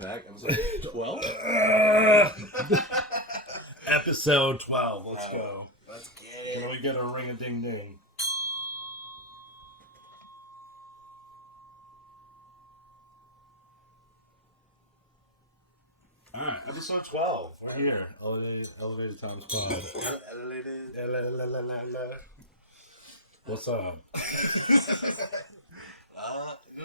back. Episode 12? Episode 12. Let's go. Let's get Can it. we get a ring-a-ding-ding? Alright, episode 12. We're here. Elevated Times Pod. What's up?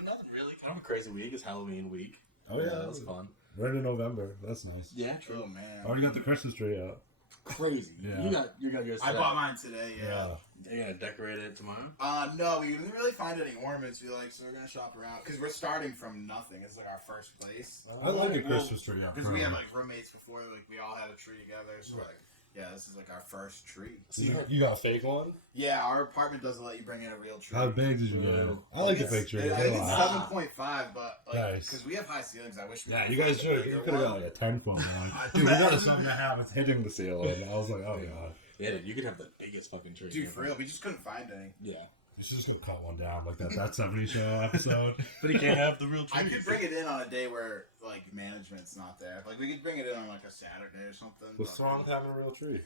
Nothing really. Kind of a crazy week. It's Halloween week. Oh, yeah. That was fun. We're in November. That's nice. Yeah, Oh man. Already got the Christmas tree out. Crazy. Yeah. You got yours I today. bought mine today. Yeah. You're gonna decorate it tomorrow? No, we didn't really find any ornaments. So we're gonna shop around because we're starting from nothing. It's like our first place. I like a Christmas tree out Because we front. had like roommates before. Like we all had a tree together. So we're like, yeah, this is like our first tree. You got a fake one? Yeah, our apartment doesn't let you bring in a real tree. How big did you get it? I like the fake tree. I They're think it's loud. 7.5, but like Nice. because we have high ceilings, I wish. We Yeah, could you guys find a should. You bigger could have one. got like a 10-foot one. Dude, we got a 7.5. It's hitting the ceiling. I was like, oh god. Yeah, dude, you could have the biggest fucking tree. Dude, for real, we just couldn't find any. Yeah. You should just go cut one down like that 70 show episode. But he can't have the real tree. I could bring it in on a day where like management's not there. Like we could bring it in on like a Saturday or something. What's wrong with having a real tree?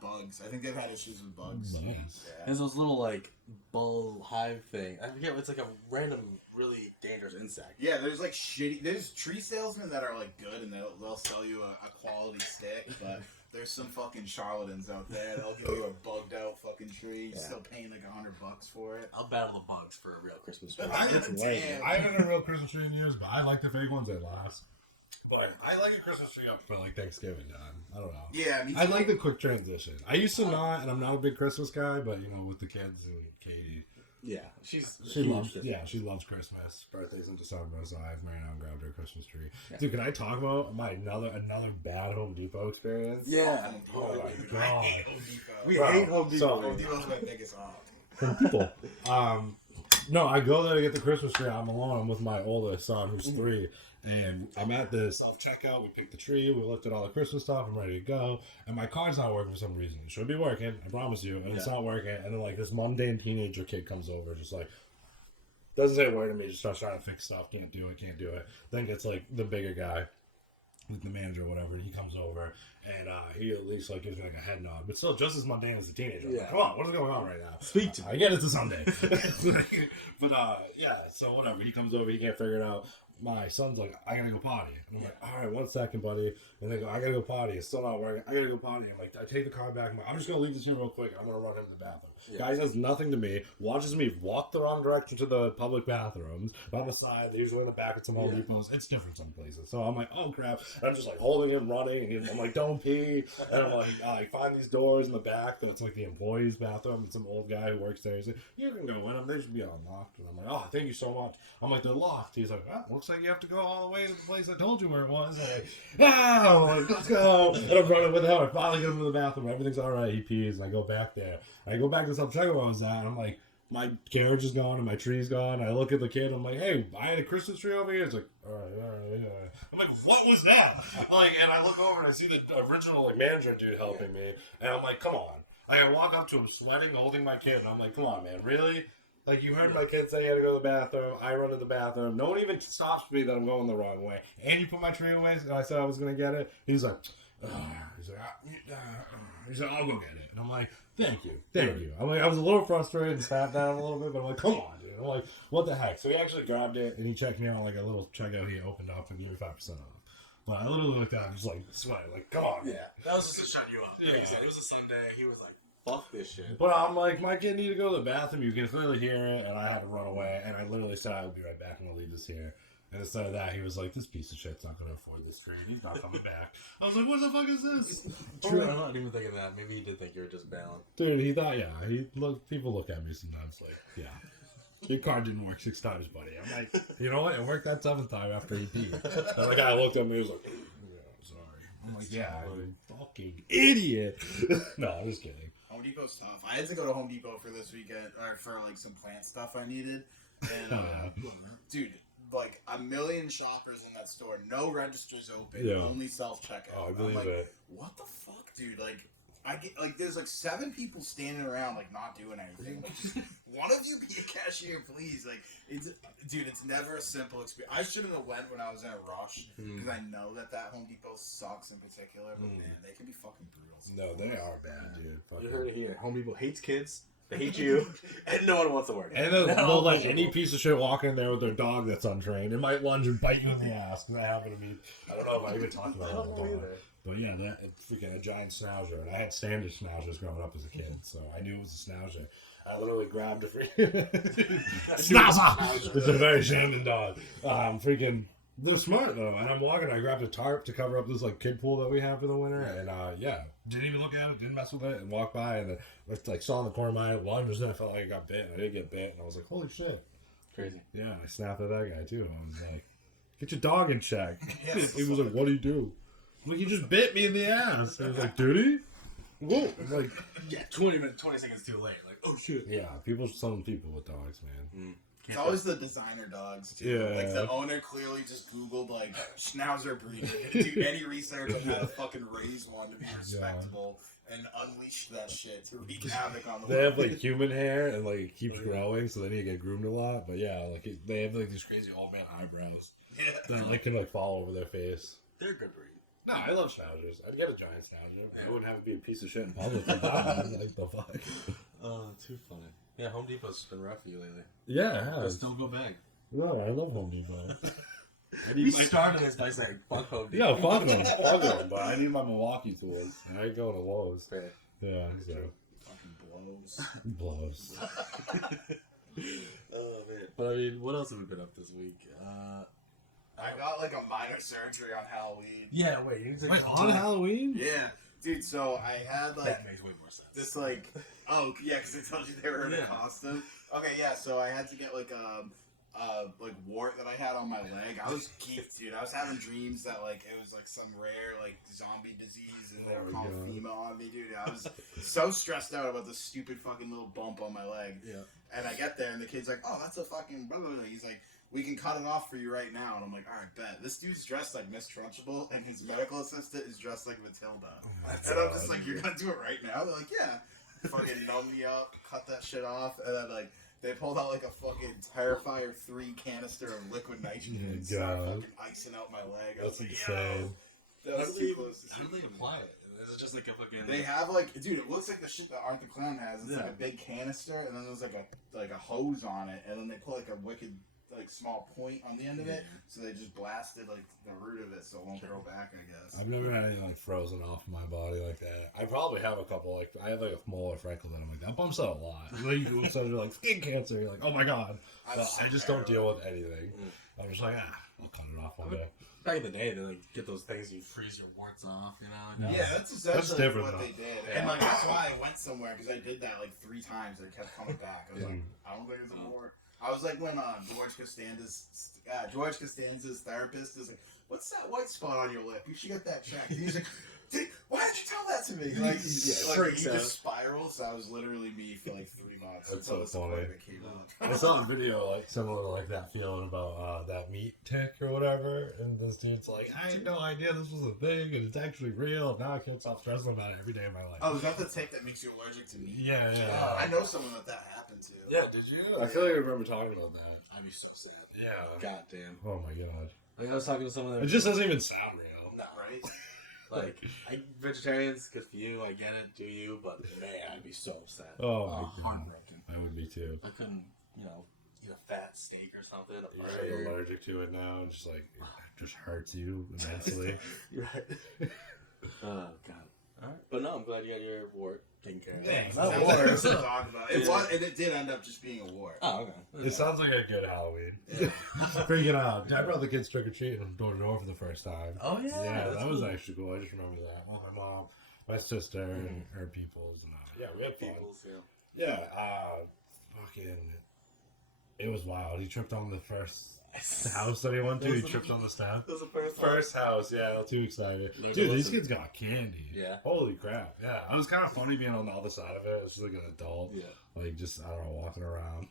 Bugs. I think they've had issues with bugs. Nice. Yeah. There's those little like bull hive thing. I forget. It's like a random, really dangerous insect. Yeah, there's like shitty. There's tree salesmen that are like good and they'll sell you a quality stick, but there's some fucking charlatans out there. They'll give you a bugged out fucking tree. You're still paying like $100 for it. I'll battle the bugs for a real Christmas tree. Damn. I haven't had a real Christmas tree in years, but I like the fake ones that last. But I like a Christmas tree up for like Thanksgiving time. I don't know. Yeah, me too. I like the quick transition. I used to not, and I'm not a big Christmas guy, but you know, with the kids and Katie, Yeah, she loves. Yeah, she loves Christmas. Birthday's in December, so I've ran out and grabbed her a Christmas tree. Yeah. Dude, can I talk about my another bad Home Depot experience? Yeah. Oh my Dude, God. I hate Home Depot. We Bro, hate Home Depot. so- Home Depot's my biggest Home Depot. No, I go there to get the Christmas tree. I'm alone. I'm with my oldest son, who's 3. And I'm at the self-checkout. We picked the tree. We looked at all the Christmas stuff. I'm ready to go. And my card's not working for some reason. It should be working. I promise you. And it's not working. And then, like, this mundane teenager kid comes over, just like, doesn't say a word to me. Just starts trying to fix stuff. Can't do it. Then gets, like, the bigger guy, like the manager or whatever. He comes over. And he at least, like, gives me, like, a head nod. But still just as mundane as a teenager. I'm like, come on. What is going on right now? Speak to me. I get it's a Sunday. But, yeah. So, whatever. He comes over. He can't figure it out. My son's like, I gotta go potty. And I'm like, all right, 1 second, buddy. And they go, I gotta go potty. It's still not working. I gotta go potty. I'm like, I take the car back. I'm like, I'm just gonna leave this here real quick. I'm gonna run into the bathroom. Yeah. Guy says nothing to me. Watches me walk the wrong direction to the public bathrooms. On the side, they're usually in the back of some Home Depots. It's different some places. So I'm like, oh crap. And I'm just like holding him, running. And I'm like, don't pee. And I'm like, I find these doors in the back. That's like the employee's bathroom. It's some old guy who works there. He's like, you can go in them. They should be unlocked. And I'm like, oh, thank you so much. I'm like, they're locked. He's like, well, looks like you have to go all the way to the place I told you where it was. I'm like, I'm like, let's go. And I'm running with him. I finally get him to the bathroom. Everything's all right. He pees. And I go back there. I go back to some check where I was at. And I'm like, my carriage is gone and my tree's gone. I look at the kid. I'm like, hey, I had a Christmas tree over here. It's like, all right. I'm like, what was that? Like, and I look over and I see the original like manager dude helping me. And I'm like, come on. I walk up to him sweating, holding my kid. And I'm like, come on, man. Really? Like, you heard my kid say he had to go to the bathroom. I run to the bathroom. No one even stops me that I'm going the wrong way. And you put my tree away, and I said I was going to get it. He's like, he's like, I'll go get it. And I'm like, thank you. I'm like, I was a little frustrated and sat down a little bit, but I'm like, come on, dude. I'm like, what the heck? So he actually grabbed it, and he checked me on like a little checkout he opened up and gave me 5% off. But I literally looked at him, just like sweating, like, come on. Yeah. That was just to shut you up. Yeah. Like you said, it was a Sunday. He was like, fuck this shit. But I'm like, my kid needed to go to the bathroom. You can clearly hear it, and I had to run away. And I literally said, I'll be right back. I'm going to leave this here. And instead of that, he was like, this piece of shit's not going to afford this tree. He's not coming back. I was like, what the fuck is this? True, I'm not even thinking that. Maybe he did think you were just bailing. Dude, he thought, people look at me sometimes like, yeah. Your card didn't work 6 times, buddy. I'm like, you know what? It worked that 7th time after he peed. And the guy looked at me and was like, yeah, sorry. I'm like, yeah, you fucking idiot. No, I'm just kidding. Home Depot's tough. I had to go to Home Depot for this weekend, or for like some plant stuff I needed. And dude, like a million shoppers in that store. No registers open. Yeah. Only self checkout. Oh, I I'm believe like, it. what the fuck, dude? Like, I get like there's like 7 people standing around like not doing anything. Like, just, one of you be a cashier, please. Like it's never a simple experience. I shouldn't have went when I was in a rush because I know that Home Depot sucks in particular. But man, they can be fucking brutal. No, they are bad, dude. You heard it here. Home Depot hates kids. They hate you, and no one wants to work. And they'll let any piece of shit walk in there with their dog that's untrained. It might lunge and bite you in the ass. That happened to me. I don't know if I even talked about it. But yeah, that freaking a giant schnauzer, and I had standard schnauzers growing up as a kid, so I knew it was a schnauzer. I literally grabbed a freaking schnauzer. It's a very Shannon dog. Freaking, they're smart though. And I'm walking. I grabbed a tarp to cover up this like kid pool that we have for the winter, and didn't even look at it, didn't mess with it, and walked by, and then like saw in the corner of my eye, lunged, and I felt like I got bit. And I did get bit, and I was like, holy shit, crazy. Yeah, I snapped at that guy too. I was like, get your dog in check. Yes. He was like, what do you do? Like, he just bit me in the ass. I was like, did he? Whoa. I'm like, 20 seconds too late. Like, oh shit. yeah, some people with dogs, man. It's always the designer dogs, too. Yeah. Like, the owner clearly just Googled, like, Schnauzer breed. Didn't do any research on how to fucking raise one to be respectable and unleash that shit to wreak havoc on the They world. have, like, human hair and, like, it keeps growing, so they need to get groomed a lot. But, yeah, like, they have, like, these crazy old man eyebrows that, like, can, like, fall over their face. They're a good breed. No, I love schnauzers. I'd get a giant schnauzer. I wouldn't have to be a piece of shit in public. Like, the fuck? Oh, too funny. Yeah, Home Depot's been rough for you lately. Yeah, it has. Still go back. No, I love Home Depot. We started this by saying, fuck Home Depot. Yeah, fuck them. Fuck them. But I need my Milwaukee tools. I ain't going to Lowe's. Fair. Yeah, so. Fucking blows. Blows. Oh, man. But, I mean, what else have we been up this week? I got, like, a minor surgery on Halloween. Yeah, wait. You didn't say on Halloween? Yeah. Dude, so I had, like... That makes way more sense. This like, oh yeah, because I told you they were in a costume. Okay, yeah. So I had to get like like wart that I had on my leg. I was geeked, dude. I was having dreams that like it was like some rare like zombie disease and they were calling FEMA on me, dude. I was so stressed out about this stupid fucking little bump on my leg. Yeah. And I get there and the kid's like, oh, that's a fucking blah, blah, blah. He's like, we can cut it off for you right now. And I'm like, all right, bet. This dude's dressed like Miss Trunchbull, and his medical assistant is dressed like Matilda. And I'm just like, you're gonna do it right now? They're like, yeah. Fucking numb me up, cut that shit off, and then like they pulled out like a fucking Terrifier 3 canister of liquid nitrogen and started fucking icing out my leg. I was That's like, insane. that was too close to How do they apply it? Is it just like a fucking... They have like, dude, it looks like the shit that Art the Clown has. It's like a big canister, and then there's like a hose on it, and then they put like a wicked like small point on the end of it, so they just blasted like the root of it, so it won't grow back. I guess. I've never had anything like frozen off my body like that. I probably have a couple. Like I have like a molar freckle that I'm like that bumps out a lot. Like you you're like skin cancer. You're like, oh my god. But I just don't deal with anything. I'm just like I'll cut it off one day. Back in the day, they like get those things you freeze your warts off, you know? Yeah, that's essentially different, what though. they did. And like that's why I went somewhere, because I did that like 3 times and it kept coming back. I was like, I don't think it's a wart. I was like when George Costanza's therapist is like, what's that white spot on your lip? You should get that checked. And he's like, why did you tell that to me? Like, he just spiraled. So I was literally me for like 3 months. That's until so this funny. appointment came up. I saw a video like similar to like that feeling about that meat tick or whatever, and this dude's like, I had no idea this was a thing, and it's actually real. Now I can't stop stressing about it every day of my life. Oh, is that the tick that makes you allergic to meat? Yeah. I know someone that happened to. Yeah, did you? I feel like I remember talking about that. I'd be so sad. Yeah. God damn. Oh my god. Like, I was talking to someone that It just doesn't even sound real. No, Right? like, vegetarians, good for you, I get it, do you, but man, I'd be so upset. Oh my god. Heartbroken. I would be too. I couldn't, eat a fat steak or something. You're allergic to it now, and just like it just hurts you immensely. Right. Oh god. Alright. But no, I'm glad you got your wart taken care of. Thanks. Not That's wart. what I was talking about. It was, and it did end up just being a wart. Oh, okay. It sounds like a good Halloween. Yeah. Freaking out. I brought the kids trick or treating door to door for the first time. Oh yeah. Yeah, that's that was cool. actually cool. I just remember that. Well, my mom, my sister, and her peoples, and yeah, we had fun. Peoples, Yeah, fucking, it was wild. He tripped on the first house that he went to. He tripped on the step. That was the First house, yeah, I'm too excited. Learn to Dude, these listen. kids got candy. Yeah. Holy crap. Yeah, it was kind of funny being on the other side of it. It's just like an adult. Yeah. Like, just, I don't know, walking around.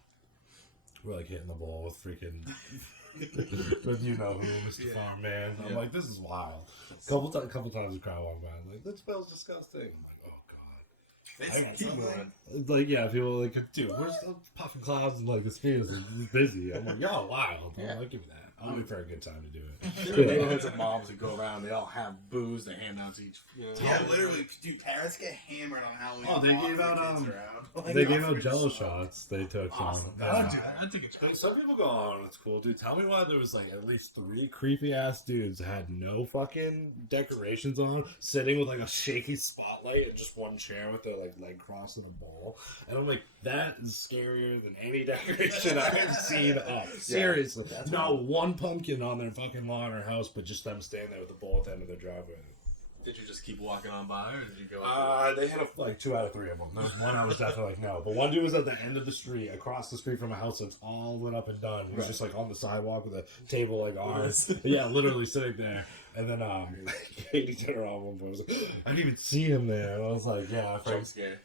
We're like hitting the ball with freaking, with you know who, Mr. Farm Man. I'm like, this is wild. Couple times the crowd walked by. I'm like, that smells disgusting. I'm like, oh god. Keep moving. Like, yeah, people are like, dude, where's the puffing clouds and like the street is busy. I'm like, y'all wild. I'm like, give me that. I'll be for a good time to do it. There are neighborhoods of moms who go around. They all have booze they hand out to each. Yeah, literally, dude. Parents get hammered on Halloween. Oh, they walk gave their out kids around. Like, they gave offering out Jello smoke. shots. They took. Awesome. Yeah. I took a Like, some people go, oh, it's cool, dude. Tell me why there was like at least 3 creepy ass dudes that had no fucking decorations on, sitting with like a shaky spotlight and just one chair with their like leg crossed in a bowl. And I'm like, that is scarier than any decoration I've seen up. Seriously, not one pumpkin on their fucking lawn or house, but just them standing there with a bowl at the end of their driveway. Did you just keep walking on by, or did you go? They hit like 2 out of 3 of them. There was one I was definitely like, no. But one dude was at the end of the street, across the street from a house that's all lit up and done. He was just like on the sidewalk with a table like ours. Yeah, literally sitting there. And then Katie turned around at one point. I was like, I didn't even see him there. And I was like, yeah, Jump scare.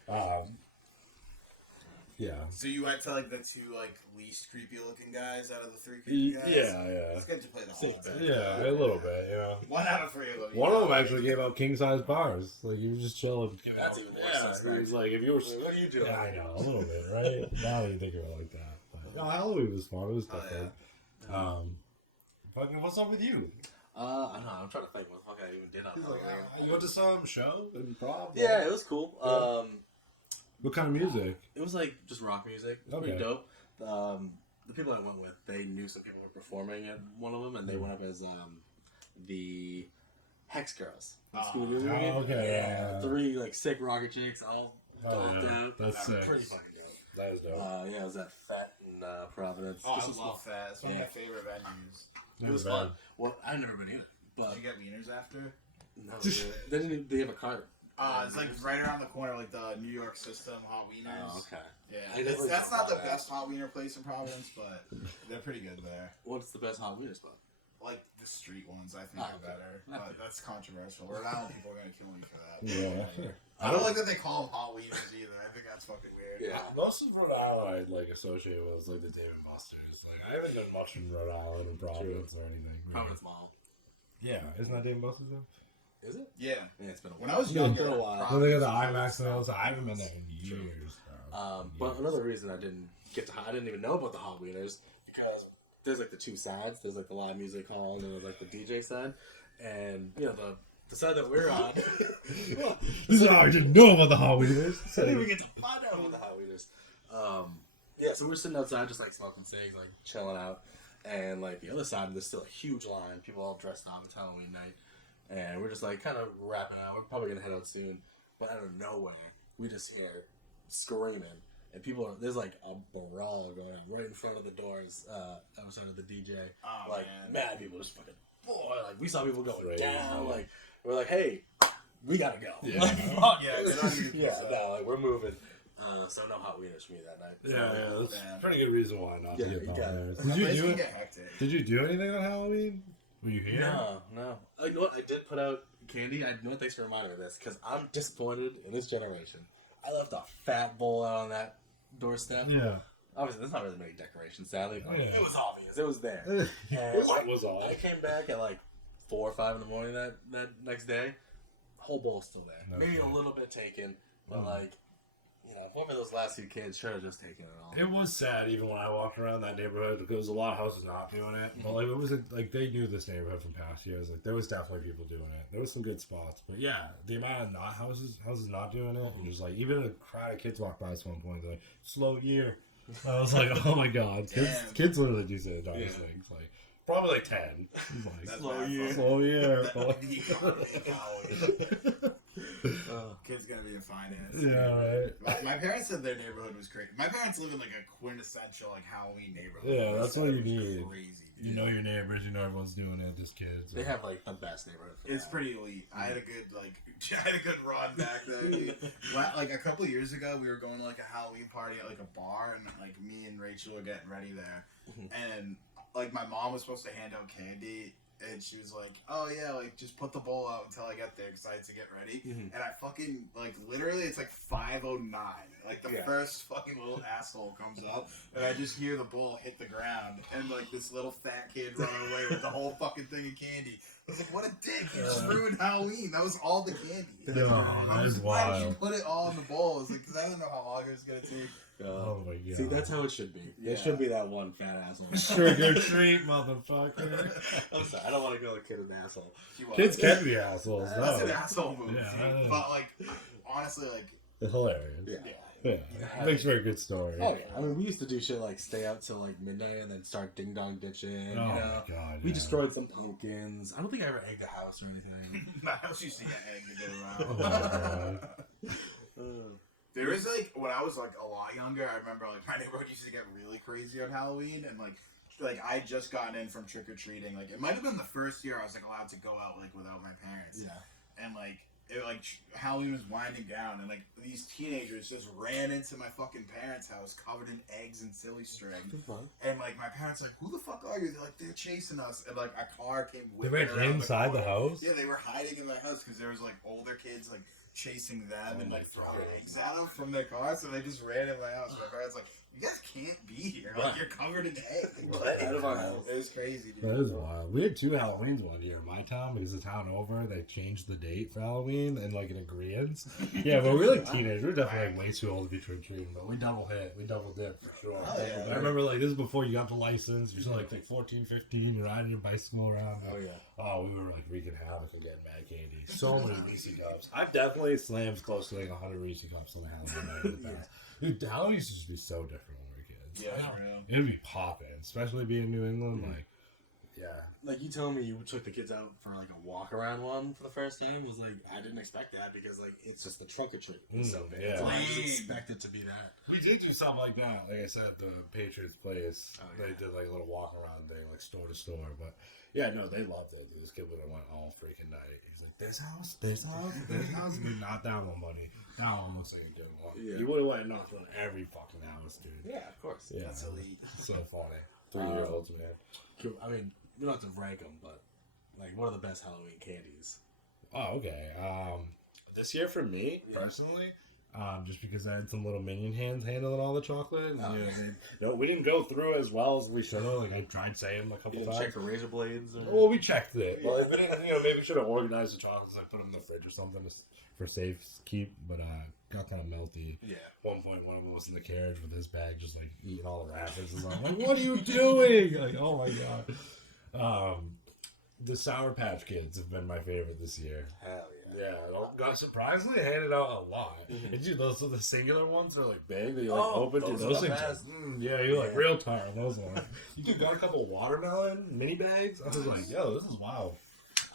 yeah. So you went to like the 2 like least creepy looking guys out of the 3 creepy guys. Yeah. It's good to play the whole Safe thing. Yeah, a little bit, you know. 1 out of 3 of them. One of them actually gave out king size bars. Like, he was just chilling. That's even worse. Yeah, Suspect. he's like, if you were. What are you doing? Yeah, I know, a little bit, right? Now that you think of it like that. But, no, Halloween was fun. It was different. Fucking, what's up with you? I don't know. I'm trying to think what the fuck I even did on Halloween. You went to some show and improv? Yeah, it was cool. What kind of music? It was like just rock music. It was pretty dope. The people I went with, they knew some people were performing at one of them, and they went up as the Hex Girls. Okay. Yeah, 3 like sick rocket chicks, all dolled out. That's sick. pretty fucking dope. That is dope. Yeah, it was at Fat in Providence. Oh, This was I love that. It's one of my favorite venues. It was fun. Well, I've never been either, but Did you get wieners after? no, they didn't. Even, they have a cart. It's like right around the corner, like the New York System hot wieners. Oh, okay. Yeah, that's not the best hot wiener place in Providence, but they're pretty good there. What's the best hot wiener spot? Like the street ones, I think Oh, are better. But that's controversial. Rhode Island people are gonna kill me for that. Yeah. I don't like that they call them hot wieners either. I think that's fucking weird. Yeah. Most of Rhode Island I like associate with is like the Dave and Buster's. Like, I haven't done much in Rhode Island or Providence or anything. Providence Mall. Yeah, isn't that Dave and Buster's though? Is it? Yeah. Yeah, it's been a When while. I was It's been younger, a while. Then they got the IMAX and all that. I haven't been there in years. But another reason I didn't get to, I didn't even know about the hot wieners because there's like the 2 sides. There's like the live music hall and then there's like the DJ side, and you know the side that we're on. This is how I didn't know about the Hot Wieners. I didn't even get to find out about the hot wieners. Yeah, so we're sitting outside just like smoking cigs, like chilling out, and like the other side there's still a huge line. People all dressed up. It's Halloween night, and we're just like kind of wrapping out. We're probably gonna head out soon, but out of nowhere we just hear screaming. And people are, there's like a brawl going on right in front of the doors outside of the DJ. Oh, like, man. mad people just fucking, boy, like, we saw people going Crazy. down. Like, we're like, hey, we gotta go. Yeah. Like, fuck Yeah, get on your yeah, pizza. no, like, we're moving. So no hot wieners for me that night. Yeah, that's Man. a pretty good reason why not Yeah, to get you Hot got it. Wieners. That Did you place do can it? get hectic. Did you do anything on Halloween? Were you here? No. You know what? I did put out candy. I know. Thanks for reminding me of this because I'm disappointed in this generation. I left a fat bowl out on that doorstep. Yeah. Obviously, there's not really many decorations, sadly, but Yeah. it was obvious. It was there. And What was all? I came back at like 4 or 5 in the morning that next day. Whole bowl's still there. No Maybe shit. a little bit taken, but like, you know, whoever those last few kids should have just taken it all. It was sad even when I walked around that neighborhood because a lot of houses not doing it. But like it was like they knew this neighborhood from past years. Like there was definitely people doing it. There was some good spots, but yeah, the amount of not houses not doing it. And just like even a crowd of kids walked by at one point. They're like slow year. I was like, oh my god, Damn. kids literally do say the darndest Yeah. things. Like probably like 10. Like, That's slow bad year. fuck. slow year. That but would be Halloween. Kid's gonna be in finance. yeah, right. My parents said their neighborhood was crazy. My parents live in like a quintessential like Halloween neighborhood. Yeah, They that's said what it you was need. Crazy. You know your neighbors. You know everyone's doing it. Just kids. They have like the best neighborhood. For It's that. pretty elite. I had a good run back then. Like a couple years ago, we were going to like a Halloween party at like a bar, and like me and Rachel were getting ready there, Mhm. and like my mom was supposed to hand out candy, and she was like, "Oh yeah, like just put the bowl out until I get there because I had to get ready." Mhm. And I fucking like literally, it's like 5:09. Like the Yeah. first fucking little asshole comes up, and I just hear the bowl hit the ground, and like this little fat kid running away with the whole fucking thing of candy. I was like, "What a dick! You just ruined Halloween. That was all the candy." No, I was that's glad you wild. put it all in the bowl. I was like, because I don't know how long it was gonna take. Oh my god. See, that's how it should be. Yeah. It should be that one fat asshole. Trick or treat, motherfucker. I'm sorry, I don't want to call a kid an asshole. She was. Kids can be assholes. That's an No. asshole move. Yeah. But like, honestly, like, It's hilarious. Yeah. yeah. Yeah. Makes for a good story. Oh yeah, I mean, we used to do shit like stay out till like midnight and then start ding dong ditching. Oh you know? my god. We yeah. destroyed some pumpkins. I don't think I ever egged a house or anything. My house used to get egged to go Oh around. my There was like when I was like a lot younger, I remember like my neighborhood used to get really crazy on Halloween, and like I just gotten in from trick or treating. Like it might have been the first year I was like allowed to go out like without my parents. Yeah. And like it like Halloween was winding down, and like these teenagers just ran into my fucking parents' house covered in eggs and silly string. And like my parents like, "Who the fuck are you?" They're like, "They're chasing us." And like a car came They whipping went around inside the corner. house? Yeah, they were hiding in their house because there was like older kids like chasing them and like throwing eggs at them from their car. So they just ran in my house. My parents like, "You guys can't be here. Like you're covered in eggs." Out of our house. It was crazy, dude. That is wild. We had 2 Halloweens one year in my town because the town over they changed the date for Halloween and like an agreement. Yeah, but we were like teenagers. We were definitely like way too old to be trick or treating, but we double hit. We double dip for sure. Oh, yeah. I remember like this is before you got the license. You're still like 14, 15. You're riding your bicycle around. Oh yeah. Oh, we were like wreaking havoc and getting mad candy. So many Reese cups. I've definitely slammed close to like 100 Reese cups on the Halloween night in the past. Dude, Halloween used to just be so different when we were kids. Yeah, for real. It'd be popping, especially being in New England. Like, yeah. Like you telling me you took the kids out for like a walk around one for the first time was like I didn't expect that because like it's just the trunk or treat. It's so big. yeah. So I just Lame. expect it to be that. We did do something like that. Like I said, the Patriots place, Oh, yeah. they did like a little walk around thing, like store to store. But yeah, no, they loved it. This kid would have went all freaking night. He's like, this house, this house, this house. We knocked down one money. That one looks like a good one. Yeah. You would have went and knocked on every fucking house, dude. Yeah, of course. Yeah, That's elite. so funny. 3-year-olds, man. Cool. I mean, you don't have to rank them, but like, what are the best Halloween candies? Oh, okay. This year for me personally, just because I had some little minion hands handling all the chocolate. And, Oh, you know, yeah. no, we didn't go through as well as we should have. Like I tried saying a couple You times. check for razor blades or Well, we checked it. Well, if we didn't, maybe we should have organized the chocolates, like put them in the fridge or something for safe keep. But got kind of melty. yeah. At one point, one of them was in the carriage with his bag, just like eating all the wrappers. And I'm like, "What are you doing?" Like, oh my god. The Sour Patch Kids have been my favorite this year. Hell Yeah, got surprisingly, I handed out a lot. And dude, those are the singular ones. They're like big. They like Oh, open. Dude, those are those the things. best. Yeah, you're like Yeah. real tired on those ones. You got a couple watermelon mini bags. I was like, yo, this is wild.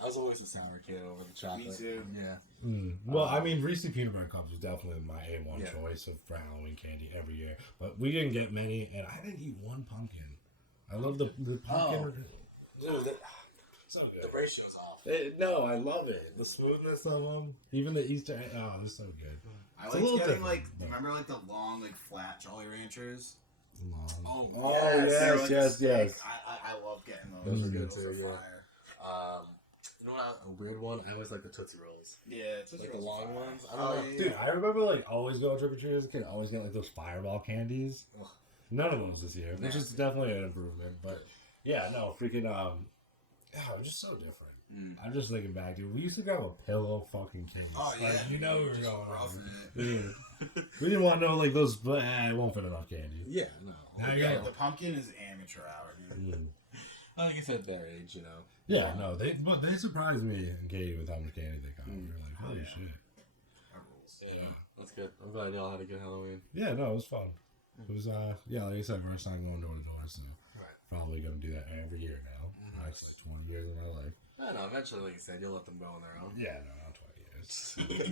I was always a sour kid over the chocolate. Me too. Yeah. Well, I mean, Reese Peanut Butter Cups was definitely my A1 Yeah. choice for Halloween candy every year. But we didn't get many, and I didn't eat one pumpkin. I love the pumpkin. Dude, So the good. ratio's off. No, I love it. The smoothness of them. Even the Easter egg. Oh, they're so good. I It's a like little getting different, like but- remember like the long like flat Jolly Ranchers. Oh, Yes, they're, like, yes, a steak. yes. I love getting those. Those are good Those too, are yeah. fire. You know what? A weird one. I always like the Tootsie Rolls. Yeah, it's Like the long ones. I Oh, don't know. yeah. Dude, I remember like always going trick or treating as a kid. Always get like those fireball candies. Ugh. None of those this year, which is definitely an improvement. But yeah, no, freaking yeah, it was just so different. I'm just thinking back, dude. We used to grab a pillow fucking king. Oh yeah, Like, you know we were just going roughing on. it. Yeah. We didn't want to know like those, but it won't fit enough candy. Yeah, no. Now you Yeah, got the pumpkin is amateur hour, dude. Like I said, their age, you know. Yeah, no, they surprised me and Katie with how much candy they got. We were like, holy yeah. shit. That rules. Yeah, that's good. I'm glad y'all had a good Halloween. Yeah, no, it was fun. It was yeah, like I said, first time going door to door, so Right. probably gonna do that every year now. Next 20 years of my life. I know. Eventually, like you said, you'll let them go on their own. Yeah, no, not 20 years.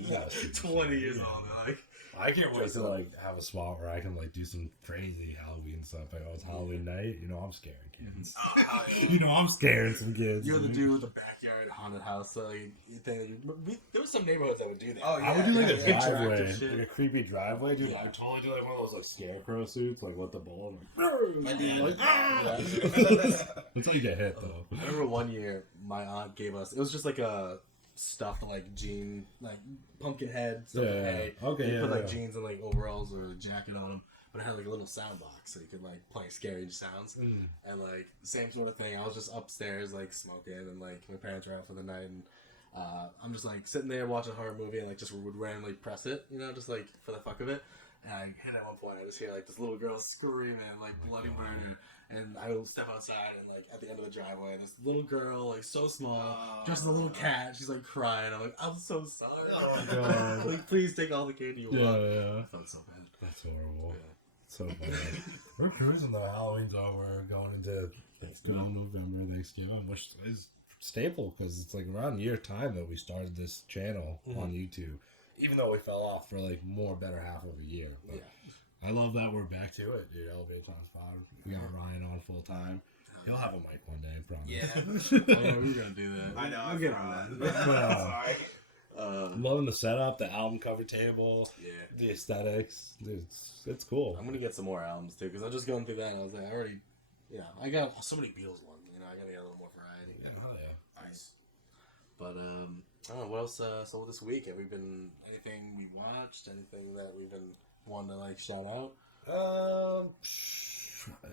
Yeah, 20 years old. Like, I can't wait Dress to up. like have a spot where I can like do some crazy Halloween stuff. Like, oh, it's Halloween night. You know, I'm scaring kids. Oh, hell yeah. You know, I'm scaring some kids. you're the dude. dude with the backyard haunted house. So like, there were some neighborhoods that would do that. Oh, I would do like Yeah, a yeah, driveway, interactive shit. like a creepy driveway, dude. Yeah. I would totally do like one of those like scarecrow suits, like let the ball. My Like, dad like, did ah! that. Until you get hit, though. I remember one year my aunt gave us. It was just like a stuffed like jean, like pumpkin head. Stuff Yeah, with yeah. hay. Okay, You yeah, put like yeah. jeans and like overalls or a jacket on them, but it had like a little sound box so you could like play scary sounds. Mm. And like same sort of thing. I was just upstairs like smoking, and like my parents were out for the night, and I'm just like sitting there watching a horror movie, and like just would randomly press it, you know, just like for the fuck of it. And I hit at one point, I just hear like this little girl screaming, like bloody murder. And I will step outside, and like at the end of the driveway, this little girl, like so small, dressed as a little cat. She's like crying. I'm like, I'm so sorry. Oh my God. Like, please take all the candy you Yeah, want. yeah. I felt so bad. That's horrible. Yeah. So bad. We're cruising though. Halloween's over, going into November, Thanksgiving, which is staple because it's like around year time that we started this channel on YouTube. Even though we fell off for like better half of a year. But Yeah. I love that we're back to it, dude. Elevator Times 5. We got Ryan on full time. He'll have a mic one day, I promise. Yeah. Oh, yeah, we were gonna do that. I know. We'll get on that. Sorry. I'm loving the setup, the album cover table, Yeah. the aesthetics. Dude, it's cool. I'm gonna get some more albums too, because I was just going through that, and I was like, I already, I got so many Beatles ones. You know, I gotta get a little more variety. Yeah, hell yeah. Nice. But I don't know what else. So this week, have we been anything we watched? Anything that we've been wanting to like shout out?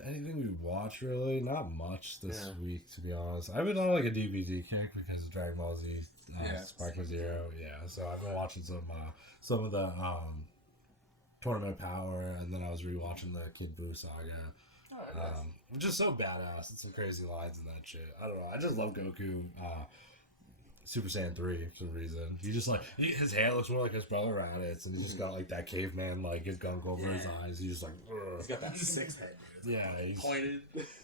Anything we watched really? Not much this Yeah. week, to be honest. I've been on like a DVD kick because of Dragon Ball Z, Yeah. Sparkle Zero. Yeah, so I've been watching some of the Tournament of Power, and then I was rewatching the Kid Buu saga. Which is so badass. It's some crazy lines in that shit. I don't know. I just love Goku. Super Saiyan 3 for some reason. He just like his hair looks more like his brother Raditz, and he's just got like that caveman like his gunk over his eyes. He's just like, ugh. He's got that six head. Dude. Yeah, he's Pointed.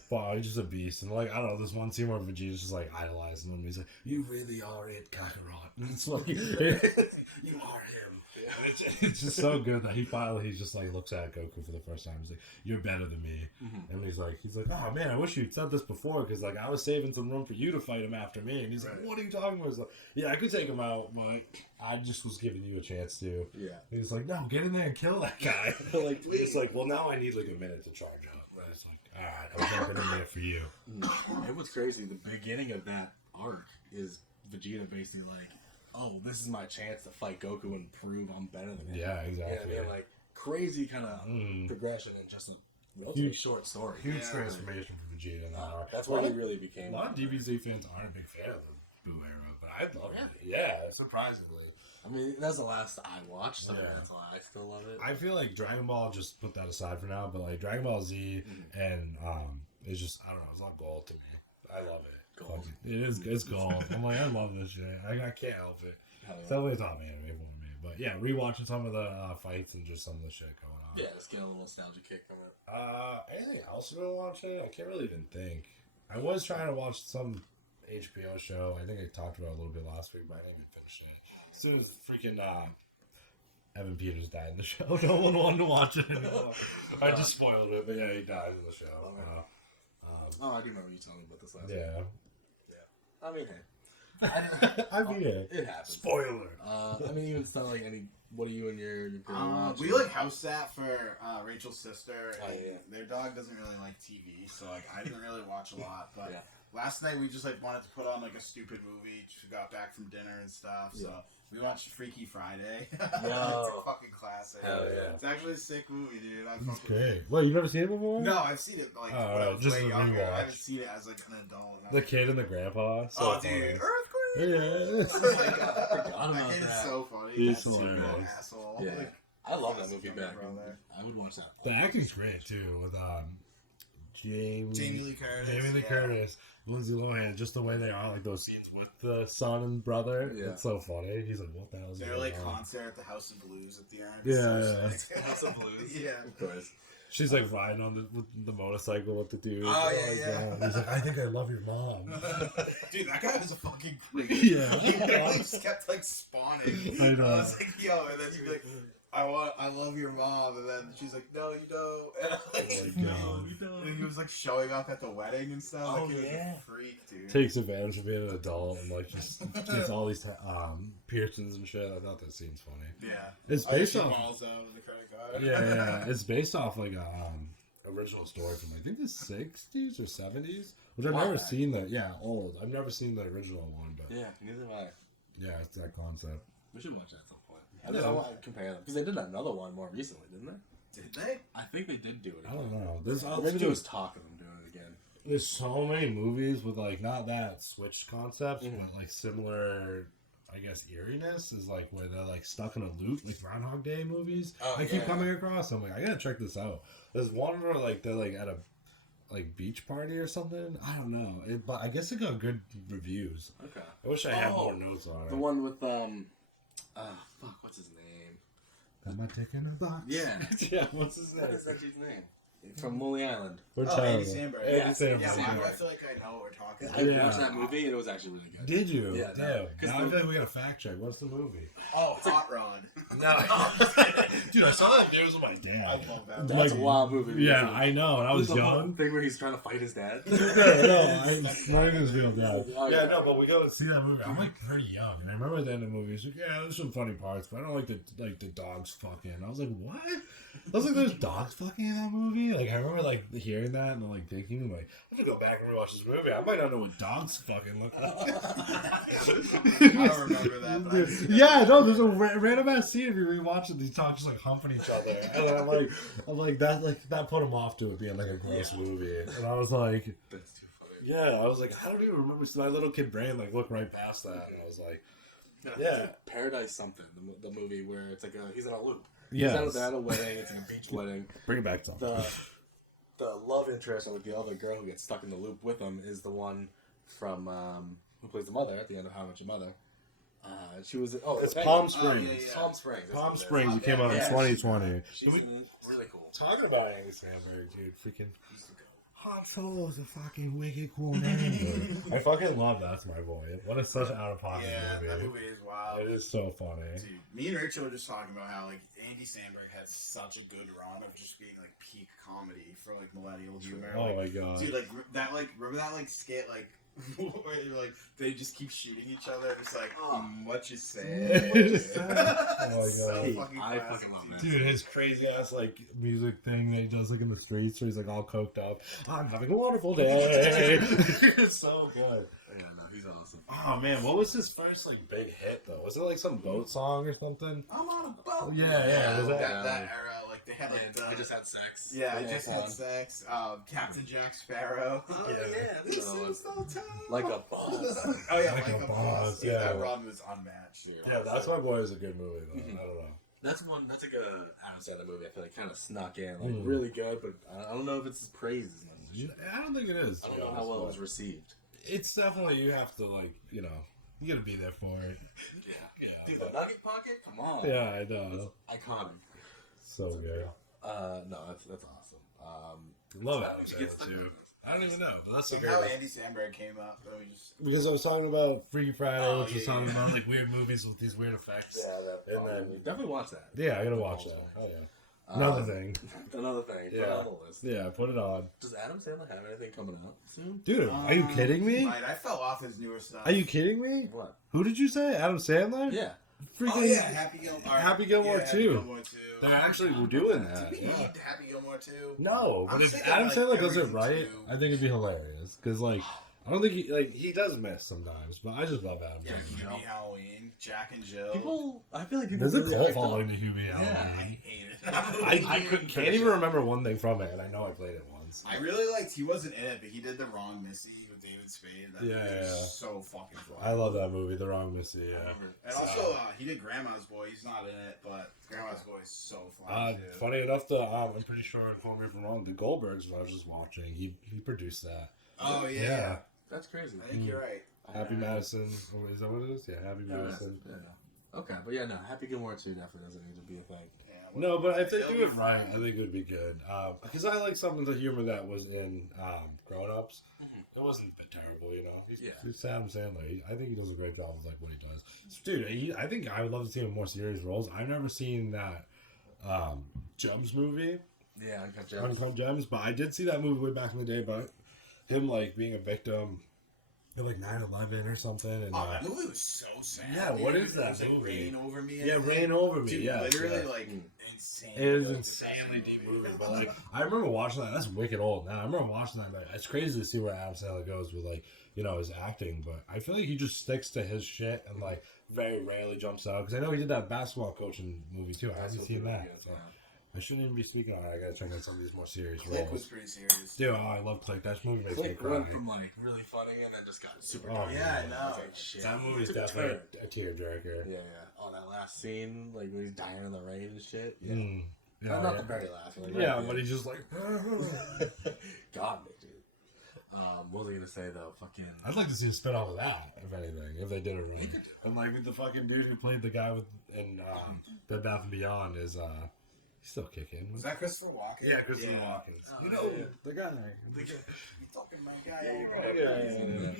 wow, he's just a beast. And like I don't know, this one scene where Vegeta's just like idolizing him. He's like, "You really are it, Kakarot." And it's like, You are him. and it's just so good that he's just like looks at Goku for the first time. He's like, "You're better than me," and he's like, "Oh man, I wish you'd said this before because like I was saving some room for you to fight him after me." And he's like, "What are you talking about?" He's like, "Yeah, I could take him out, but I just was giving you a chance to." Yeah. And he's like, "No, get in there and kill that guy." Like it's like, well, now I need like a minute to charge up. And it's like, all right, I'm jumping in there for you. It was crazy. The beginning of that arc is Vegeta basically like, "Oh, this is my chance to fight Goku and prove I'm better than him." Yeah, You know exactly. what I mean? Like crazy kind of progression in just a relatively Huge- short story. Huge Yeah. transformation for Vegeta. In that arc. That's A where lot he of- really A became. lot of DBZ fans aren't a big fan of the Buu era, but I love it. Really? Yeah, Surprisingly. I mean, that's the last I watched, so Yeah. that's why I still love it. I feel like Dragon Ball, just put that aside for now, but like Dragon Ball Z and it's just, I don't know, it's not gold to me. I love it. Gold. Fuck it. It's gold. I'm like, I love this shit. I can't help it. Hell It's yeah. definitely a top anime for me. But yeah, rewatching some of the fights and just some of the shit going on. Yeah, let's get a little nostalgia kick from it. Anything else we're watching? I can't really even think. I was trying to watch some HBO show. I think I talked about it a little bit last week, but I didn't even finish it. As soon as freaking Evan Peters died in the show, no one wanted to watch it anymore. I just spoiled it, but yeah, he died in the show. Okay. Oh, I do remember you telling me about this last week. Yeah. I mean, hey. I mean, it. It happens. Spoiler. I mean, even stuff like any. What are you and your girl watching? We like house sat for Rachel's sister. Oh, And yeah. Their dog doesn't really like TV, so like I didn't really watch a lot. But Yeah. last night we just like wanted to put on like a stupid movie. She got back from dinner and stuff, so Yeah. we watched Freaky Friday. Yo. It's a fucking classic. Hell yeah. It's actually a sick movie, dude. I That's fucking- great. Wait, you've never seen it before? No, I've seen it like Oh, when I right, was just way a younger. rewatch. I haven't seen it as like an adult. The kid and the grandpa. So Oh, funny. dude, earthquake! Yeah. Oh my god, Forgot that about kid is that. so funny. He's That's super hilarious. asshole. Yeah. I love that That's movie a back. brother. I would watch that. The acting's great too with Jamie Jamie Lee Curtis. Jamie Lee yeah. Curtis, Lindsay Lohan, just the way they are, like those scenes with the son and brother. Yeah. It's so funny. He's like, "What the hell is They're going like on?" concert at the House of Blues at the end. Yeah, It's so yeah. sick. House of Blues. Yeah. Of course. She's like riding on the motorcycle with the dude. Oh, yeah. God. He's like, I think I love your mom. Dude, that guy was a fucking creep. Yeah. He really just kept like spawning. I know. I was like, yo, and then he'd be like, I love your mom, and then she's like, no, you don't. And I'm like, Oh my no, God. you don't. And he was like showing up at the wedding and stuff. Oh, like, he was yeah. a freak, dude. Takes advantage of being an adult and like just gets all these piercings and shit. I thought that scene's funny. Yeah. It's Oh, based she off. balls out of the credit card. Yeah. It's based off like a original story from I think the 60s or 70s, which I've Wow. never seen. That old. I've never seen the original one, but Yeah, neither have I. yeah, it's that concept. We should watch that at some point. I want to compare them because they did another one more recently, didn't they? Did they? I think they did do it. I don't know. There's Maybe there was talk of them doing it again. There's so many movies with like not that switch concepts, Mhm. but like similar, I guess, eeriness is like where they're like stuck in a loop, like Groundhog Day movies. Oh, I keep yeah. coming across. I'm like, I gotta check this out. There's one where like they're like at a like beach party or something. I don't know, but I guess it got good reviews. Okay. I wish I had Oh, more notes on it. The one with fuck, what's his name? Got my dick in a box. Yeah. Yeah, what's his What is that dude's name? From Lonely Island. We're Oh, terrible. Andy Samberg. Andy Yeah, Samberg. Yeah, Samberg. I feel like I know what we're talking I about. Yeah. watched that movie and it was actually really good. Did you? Yeah, Damn. 'cause Now I the- feel like we gotta fact check. What's the movie? Oh, Hot Rod. No. Dude, I saw that news. I'm like, damn. I love that. That's a wild movie. Yeah, I know. And I was The whole young. thing where he's trying to fight his dad. No, I'm not even his real dad. Oh, Yeah, no, but we go see that movie. I'm like pretty young, and I remember at the end of the movie, he's like, "Yeah, there's some funny parts, but I don't like the dogs fucking." I was like, "What?" I was like, "There's dogs fucking in that movie." Like I remember like hearing that and like thinking, like, I'm gonna go back and rewatch this movie. I might not know what dogs fucking look like. I don't remember that. But I've seen that. Yeah, no, there's a random ass scene if you rewatch it. These dogs just like humping each other, and I'm like that put him off to it being like a gross movie, and I was like. That's too funny. Yeah, I was like, I don't even remember. So my little kid brain like looked right past that, and I was like, Yeah. Paradise something, the movie where it's like he's in a loop. yeah, He's at a wedding, it's like a beach wedding. bring it back to The love interest, or like the other girl who gets stuck in the loop with him, is the one from who plays the mother at the end of How I Met Your Mother. She was It's Vegas. Palm Oh, Springs. yeah, yeah. Palm Springs. that's Palm what it is. Springs. It came out in Yeah, 2020. She's in it. Really cool. Talking about Andy Samberg, dude, freaking Han Solo is a fucking wicked cool name. I fucking love That's My Boy. What a such out of pocket Yeah, movie. that movie is wild. It is so funny. Dude, me and Rachel were just talking about how like Andy Samberg had such a good run of just being like peak comedy for like millennial humor. Oh Like, my god. dude, like that, like remember that like skit like where you're like they just keep shooting each other, just like what you say. Oh my So God. fucking I classic, fucking love that. Dude, his crazy ass like music thing that he does like in the streets where he's like all coked up. I'm having a wonderful day. It's so good. Yeah, no, he's awesome. Oh man, what was his first like big hit though? Was it like some boat song or something? I'm on a boat. Yeah, was that, that- that era, like they had like And the, I just had sex. yeah, I Yeah, just had sex. Captain Jack Sparrow. Oh, Yeah. yeah, This this is is so tough. like a boss. Oh yeah, Like like, a a boss, boss. yeah. That run was unmatched. Yeah, That's My Boy is a good movie though. Mhm. I don't know. That's one. That's like a Adam Sandler movie. I feel like kind of snuck in, like Mm. really good, but I don't know if it's praised as much as it should. I don't think it is. I to don't be know how honest, well it but was received. It's definitely you have to like you gotta be there for it. Yeah, dude, the Nugget Pocket. Come on. Yeah, I know. Iconic. So good. No, that's awesome. Love so Adam he gets Sandler stuck too. in I don't even know, but that's a Somehow great. Andy Samberg came up. And we just Because I was talking about Freaky Friday, Oh, which was yeah, talking yeah. about like weird movies with these weird effects. that. And then- definitely watch that. Yeah, I gotta watch that. Oh yeah. Another thing. Another thing. Put it Yeah. on the list. Yeah, put it on. Does Adam Sandler have anything coming out soon? Dude, are you kidding me? Right, I fell off his newer stuff. Are you kidding me? What? Who did you say? Adam Sandler? Yeah. Freaking Oh yeah, Happy Gilmore. Happy Gilmore yeah, 2. Happy Gilmore 2. They're actually doing that. Do we Yeah. need Happy Gilmore 2? No, but I'm if thinking, Adam like, Sandler does it everything right, too. I think it'd be hilarious. Because like, I don't think he does miss sometimes, but I just love Adam Yeah, Sandler. Hubie Halloween, Jack and Jill. People, I feel like people. There's a really cult hyped following up. to Hubie Yeah. I Halloween. hate it. I couldn't can't finish even it. remember one thing from it, and I know I played it once. I really liked. He wasn't in it, but he did the Wrong Missy with David Spade. That Yeah, movie was yeah. so fucking fun. I love that movie, The Wrong Missy. I Yeah. remember. And also, he did Grandma's Boy. He's not in it, but Grandma's Boy is so fun too. Funny enough, I'm pretty sure, quote me if I'm wrong, the Goldbergs, when I was just watching, he produced that. Oh yeah, Yeah. That's crazy. I think you're right. Happy Madison. Or is that what it is? Yeah, Happy Yeah, Madison. yeah. Okay, but yeah, no. Happy Gilmore 2 definitely doesn't need to be a thing. Yeah, No, but if they do it right, I think it would be good. Because I like some of the humor that was in Grown Ups. It wasn't terrible, you know. He's Adam Sandler. I think he does a great job with like what he does. Dude, I think I would love to see him in more serious roles. I've never seen that Gems movie. Yeah, Uncut Gems. Uncut Gems, but I did see that movie way back in the day about him like being a victim of like 9/11 or something. And that movie was so sad. Yeah, what is that It was like movie? Rain Over Me. Yeah, Rain Over Me. Dude, Yeah, literally yeah. like insane. It was like, insanely deep movie, but like I remember watching that. That's wicked old now. I remember watching that. Like, it's crazy to see where Adam Sandler goes with like his acting, but I feel like he just sticks to his shit and like very rarely jumps out. Because I know he did that basketball coaching movie too. I haven't seen that. So. I shouldn't even be speaking on it. I gotta try and get some of these more serious Click roles. was pretty serious. Dude, I love Click. That movie makes me Click cry. went from like really funny and then just got super Oh, dark. yeah, I know. Like, shit. That movie's Took a definitely turn. a tearjerker. Yeah, yeah. Oh, that last scene, like when he's dying in the rain and shit. Yeah. Yeah, Not the very last one. yeah, right? but he's just like. God, dude. What was I gonna say though? Fucking. I'd like to see a spin off of that, if anything, if they did it right. And like with the fucking dude who played the guy with in Bed Bath and Beyond is he's still kicking. Was that Christopher Walken? Yeah, Christopher Walken. Oh, You know yeah. the guy. You talking to my guy?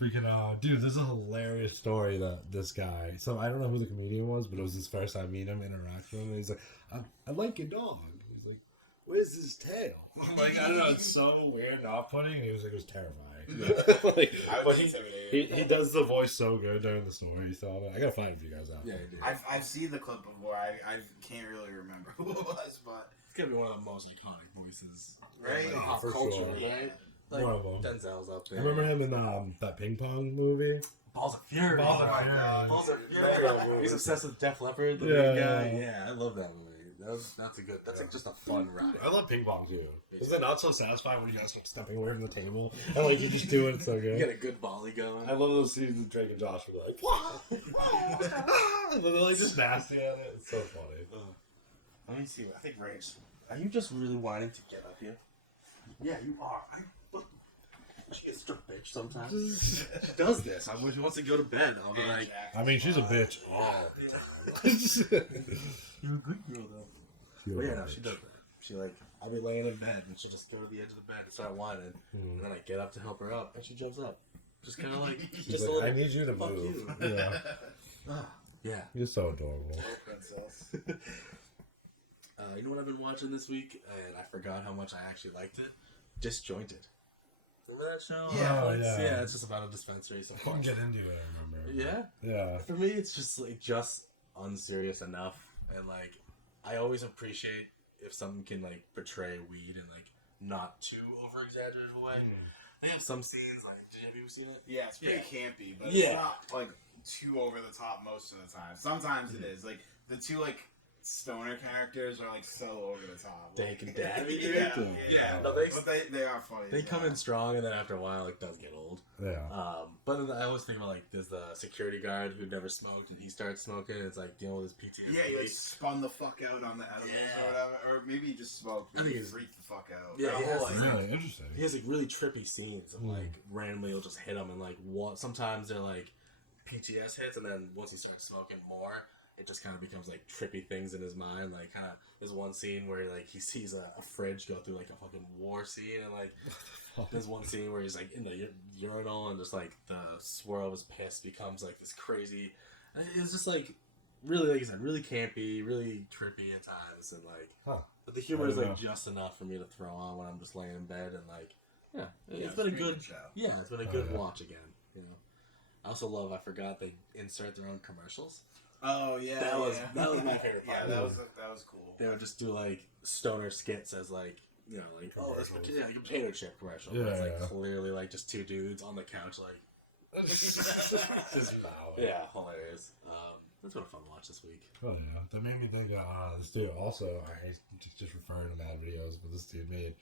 Freaking dude, there's a hilarious story that this guy. So I don't know who the comedian was, but it was his first time meeting him, interact with him. And he's like, I like your dog. He's like, where's his tail? I'm like, I don't know, it's so weird and off-putting. And he was like, it was terrifying. Like, I but would he does the voice so good during the story. So I gotta find it for you guys out. Yeah, he did. I've seen the clip before. I can't really remember who it was, but It's gonna be one of the most iconic voices, Right? Like, Oh, pop for culture, sure. right? Like One of them. Denzel's up I there. remember him in that ping pong movie. Balls of Fury. Balls of Oh my Fury. God. Balls of Yeah. Fury. He's obsessed with Def Leppard, the Yeah. main guy. Yeah, I love that movie. That's a good. That's like just a fun ride. I love ping pong too. Isn't it not so satisfying when you guys start stepping away from the table and like you just do it so You good? get a good volley going. I love those scenes with Drake and Josh where they're like, "Whoa!" and they're like just nasty at it. It's so funny. Let me see. I think Rage. Are you just really wanting to get up here? Yeah, you are. She is such a bitch sometimes. She does this. When she wants to go to bed, I'll be like, I mean, she's a bitch. "You're a good girl, though." But yeah, no, she does that. She like, I'll be laying in bed and she'll just go to the edge of the bed and start whining, and then I get up to help her up, and she jumps up, just kind of like, She's just a like, little. I need you to fuck move. you. Yeah, Yeah. you're so adorable. Princess. You know what I've been watching this week, and I forgot how much I actually liked it. Disjointed. Remember that show? Yeah. Oh, yeah. Yeah, it's just about a dispensary. So I couldn't get into it. I remember. Yeah. Yeah. For me, it's just like just unserious enough, and like I always appreciate if something can like portray weed in like not too over exaggerated a way. They have some scenes like, have you seen it? Yeah, it's pretty campy, but Yeah. it's not like too over the top most of the time. Sometimes it is. Like the two like stoner characters are like so over the top. Dank Like, and Dabby, dude. yeah, Yeah. yeah. No, But they are funny. They as come well. in strong, and then after a while, it does get old. Yeah. But then I always think about like there's the security guard who never smoked, and he starts smoking. And it's like dealing with his PTSD. Yeah, he like spun the fuck out on the edibles Yeah. or whatever, or maybe he just smoked. I think Maybe he he's- freaked the fuck out. Yeah, That he whole, has- like, Really interesting. He has like really trippy scenes of like randomly he'll just hit him, and like what sometimes they're like PTS hits, and then once he starts smoking more, it just kind of becomes like trippy things in his mind. Like kind of there's one scene where like he sees a fridge go through like a fucking war scene, and like there's one scene where he's like in the urinal, and just like the swirl of his piss becomes like this crazy. It's just like really, like I said, really campy, really trippy at times, and like Huh. but the humor I is don't like know. just enough for me to throw on when I'm just laying in bed, and like yeah, yeah, it's been a pretty good show. yeah, it's been a Oh, good yeah. watch again. You know, I also love. I forgot they insert their own commercials. Oh yeah, That was- yeah. that was my favorite Yeah, part. that was cool. They would just do like stoner skits as like you know like oh it's Commercials. like a potato chip commercial. Yeah, but it's like yeah. clearly like just two dudes on the couch like Just yeah hilarious. That's been a fun watch this week. Oh yeah, that made me think of this dude. Also, I just referring to mad videos, but this dude made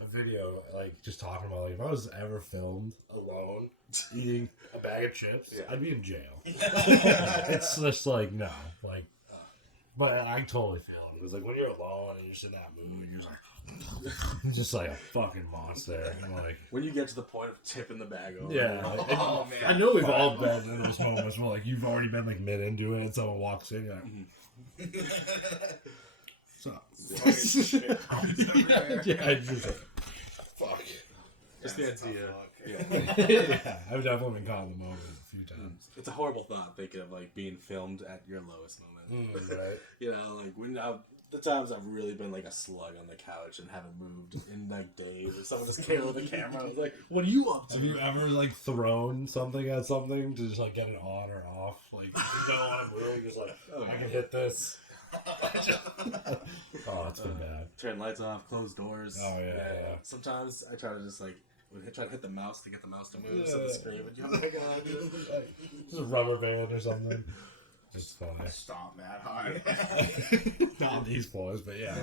a video like just talking about like if I was ever filmed alone eating a bag of chips, Yeah. I'd be in jail. It's just like no, like, but I totally feel it. It was like when you're alone and you're just in that mood, and you're just like, just like a fucking monster. And like, When you get to the point of tipping the bag over. yeah, like, Oh, and man. I know we've all been in those moments where like you've already been like mid into it, and someone walks in, you're like, sucks. Yeah, I just fuck. Just the idea. Yeah, I've definitely been caught in the moment a few times. It's a horrible thought thinking of like being filmed at your lowest moment. Right. You know, like when the times I've really been like a slug on the couch and haven't moved in like days, or someone just came with the camera. I was like, "What are you up to?" Have you ever like thrown something at something to just like get it on or off? Like you don't want to move, just like I can hit this. Oh, it's been bad. Turn lights off, close doors. Oh, yeah. Sometimes I try to just like try to hit the mouse to get the mouse to move, so the screen would. Oh my god, dude. Just a rubber band or something. Just funny. Stomp that hard. Not these boys, but yeah.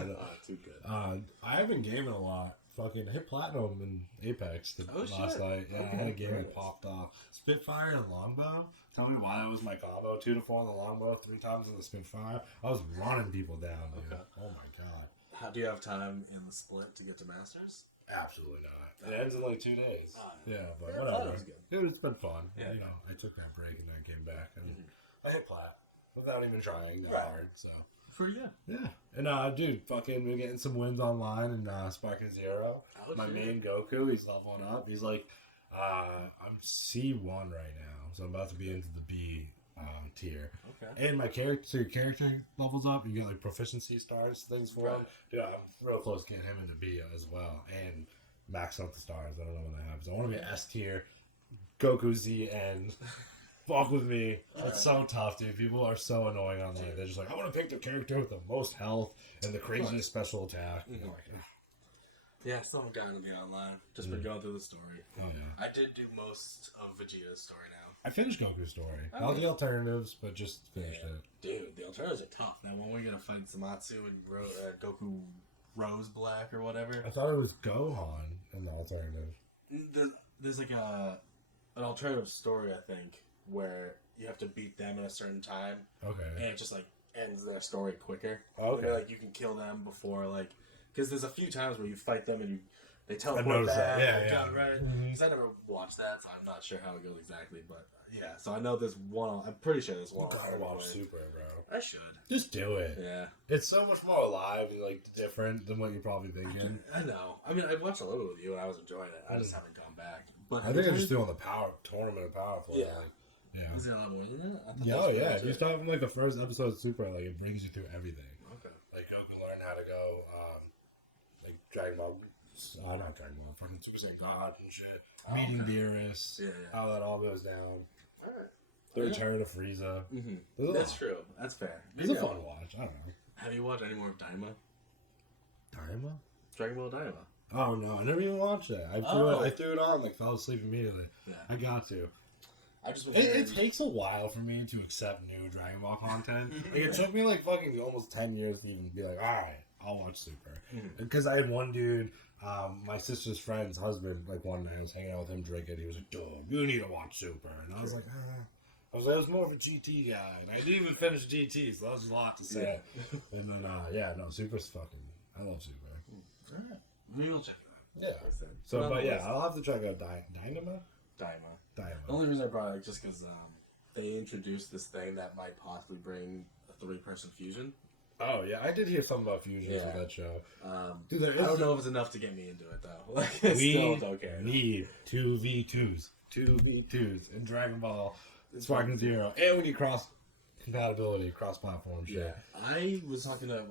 Too good. I have been gaming a lot. Fucking hit platinum in Apex last shit. night. Yeah, Okay, I had a game great. that popped off. Spitfire and longbow. Tell me why that was my combo. 2 to 4 on the longbow, 3 times on the Spitfire. I was running people down, dude. Okay. Oh my god. How do you have time in the split to get to masters? Absolutely not. It ends in like 2 days. Yeah, but Yeah, I thought whatever. it was good. Dude, it's been fun. Yeah. You know, I took that break and then came back and I hit plat without even trying that Right. hard. So For you. yeah, and dude, fucking been getting some wins online in Sparking Zero. Oh, My shit. main Goku, he's leveling up. He's like, I'm C1 right now, so I'm about to be into the B tier. Okay. And my character levels up. You get like proficiency stars, things for him. Right. Dude, I'm real close to getting him into B as well, and max out the stars. I don't know when that happens. I want to be S tier, Goku Z, and fuck with me. It's so tough, dude. People are so annoying online. They're just like, I want to pick the character with the most health and the craziest special attack. And you're like, Yeah, I still haven't gotten to the online. Just been going through the story. oh yeah. I did do most of Vegeta's story now. I finished Goku's story. Okay. Not the alternatives, but just finished it. Dude, the alternatives are tough. That one we're gonna fight Zamatsu and Goku Rose Black or whatever. I thought it was Gohan in the alternative. There's like an alternative story, I think, where you have to beat them in a certain time, and Okay. it just like ends their story quicker. Okay. Where, like you can kill them before like, because there's a few times where you fight them and they teleport noticed back. that. Yeah, and yeah. go, right. Because I never watched that, so I'm not sure how it goes exactly. But yeah, so I know there's one. I'm pretty sure there's You one. gotta watch alternative Super, bro. way. I should. Just do it. Yeah, It's so much more alive and like different than what you're probably thinking. I know. I mean, I watched a little with you and I was enjoying it. I just haven't gone back. But I think I'm just doing the power tournament of power play. Yeah. Like, yeah. Is there a lot more than that? I thought Yeah, that oh was yeah. pretty If you much start from like the first episode of Super, like it brings you through everything. Okay. Like Goku learned how to go, like Dragon Ball, not Dragon Ball, fucking Super Saiyan God and shit. Oh, Meeting okay. Beerus, Yeah, yeah. how that all goes down. Alright. The Yeah. return of Frieza. Mm-hmm. There's a That's lot. true. That's fair. It's Maybe a I'll- fun watch. I don't know. Have you watched any more of Daima? Daima? Dragon Ball Daima? Oh no, I never even watched it. I threw it on, like fell asleep immediately. Yeah. I got to. I just It takes a while for me to accept new Dragon Ball content. Like, it took me like fucking almost 10 years to even be like, alright, I'll watch Super. Because I had one dude, my sister's friend's husband, like one night I was hanging out with him drinking. He was like, dude, you need to watch Super. And I was like, I was more of a GT guy. And I didn't even finish GT, so that was a lot to say. And then, no, Super's fucking, I love Super. Alright. Maybe we'll check it out. Yeah. So, but yeah, I'll have to check out Dynamo. Daima. The Dynamo. only reason I brought it up just because they introduced this thing that might possibly bring a 3-person fusion. Oh yeah, I did hear something about fusions Yeah. with that show. Dude, there I don't is- know if it's enough to get me into it though. Like, I We still don't care. need 2v2s. 2v2s in Dragon Ball Sparking Zero. And we need cross compatibility, cross platform shit. Yeah, I was talking to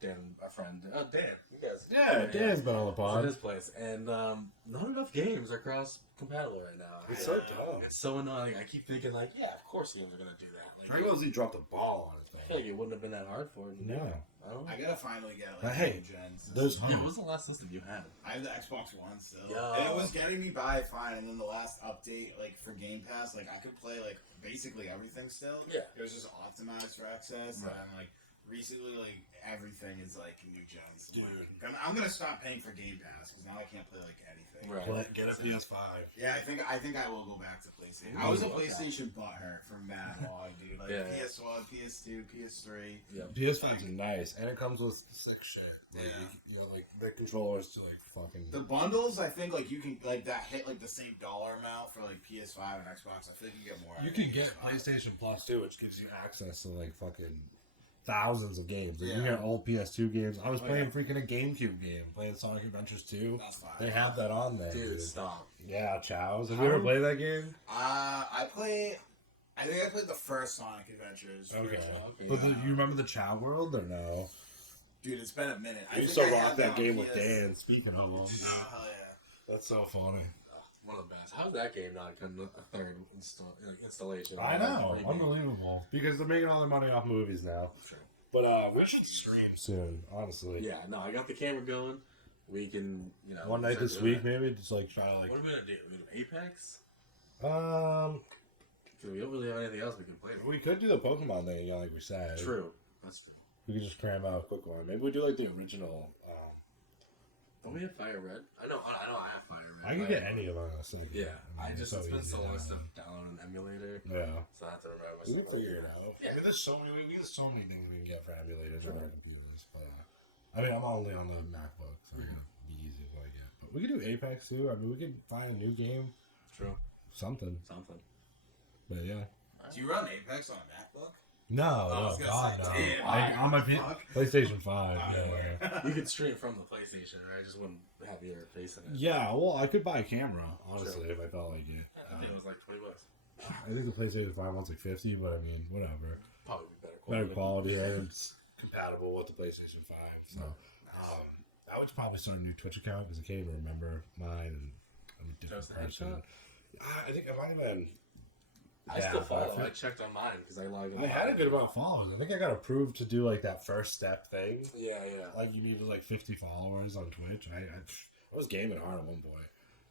Dan, a friend. Oh, Dan, you guys. Yeah, Dan's been on the At pod. his place, and not enough games are cross compatible right now. It's so dumb. It's so annoying. I keep thinking like, yeah, of course games are gonna do that. Like, Dragon Ball Z dropped the ball on it I feel like it wouldn't have been that hard for it. No. I don't know. I gotta finally get But like hey, new gens. There's Yeah, what was the last system you had? I have the Xbox One still. Yo. And it was getting me by fine, and then the last update, like for Game Pass, like I could play like basically everything still. Yeah. It was just optimized for access, Right. and like recently, like everything is like new gens. Dude. I'm gonna stop paying for Game Pass because now I can't play like anything. Right. Get a PS5. Yeah, I think I will go back to PlayStation. Ooh, I was a okay. PlayStation butthurt for mad long, dude. Like Yeah. PS1, PS2, PS3. PS5's nice, and it comes with sick shit. Like, Yeah. you know, like the controllers to like fucking. The bundles, I think, like you can like that hit like the same dollar amount for like PS5 and Xbox. I feel like you get more. You out can of get PS5. PlayStation Plus too, which gives you access to like fucking thousands of games. Like, you Yeah. hear old PS2 games. I was Oh, playing yeah. freaking a GameCube game, playing Sonic Adventures 2. That's fine. They have that on there. Dude, Dude. stop. Yeah, Chow's. Have you ever played that game? I think I played the first Sonic Adventures. Okay. Okay. But you remember the Chow World or no? Dude, it's been a minute. I used think to I rock had that on game with PS. Dan. Speaking of them. Oh, hell yeah. That's so funny. One of the best. How's that game not getting a third installation? I know. Remake? Unbelievable. Because they're making all their money off movies now. True. But we should stream soon, honestly. Yeah, no, I got the camera going. We can, One night start this doing week, that. maybe, just like try to like. What are we gonna do? We gonna do Apex? 'Cause we don't really have anything else we can play. We could do the Pokemon thing, like we said. True. That's true. We could just cram out a quick one. Maybe we do like the original. Don't we have Fire Red? I know I have Fire Red. I can get any of them in a second. Yeah, I mean, just it's it's been easy so to long since download. I've downloaded an emulator, Yeah. so I have to remember. We can myself. figure it out. Yeah. I mean, there's so many things we can get for emulators on our computers. But I mean, I'm only on the MacBook, so it'll be easy what I get. But we could do Apex too. I mean, we could find a new game, True. something. But yeah. Do you run Apex on a MacBook? No, I was no, gonna God, say, no. damn, On my fuck. PlayStation 5. Alright, Yeah. you could stream from the PlayStation, right? I just wouldn't have your face in it. Yeah, well, I could buy a camera, honestly, if I felt like it. I think it was like $20. I think the PlayStation 5 wants like 50, but I mean, whatever. Probably be better quality. Better quality, and it's compatible with the PlayStation 5. So, I would probably start a new Twitch account because I can't even remember mine, and I'm a different Just the person. headshot? I think I might have been. I Yeah, still but follow. feel- I checked on mine because I logged in. I had a good amount of followers. I think I got approved to do like that first step thing. Yeah, yeah. Like you needed like 50 followers on Twitch. I was gaming hard at one point.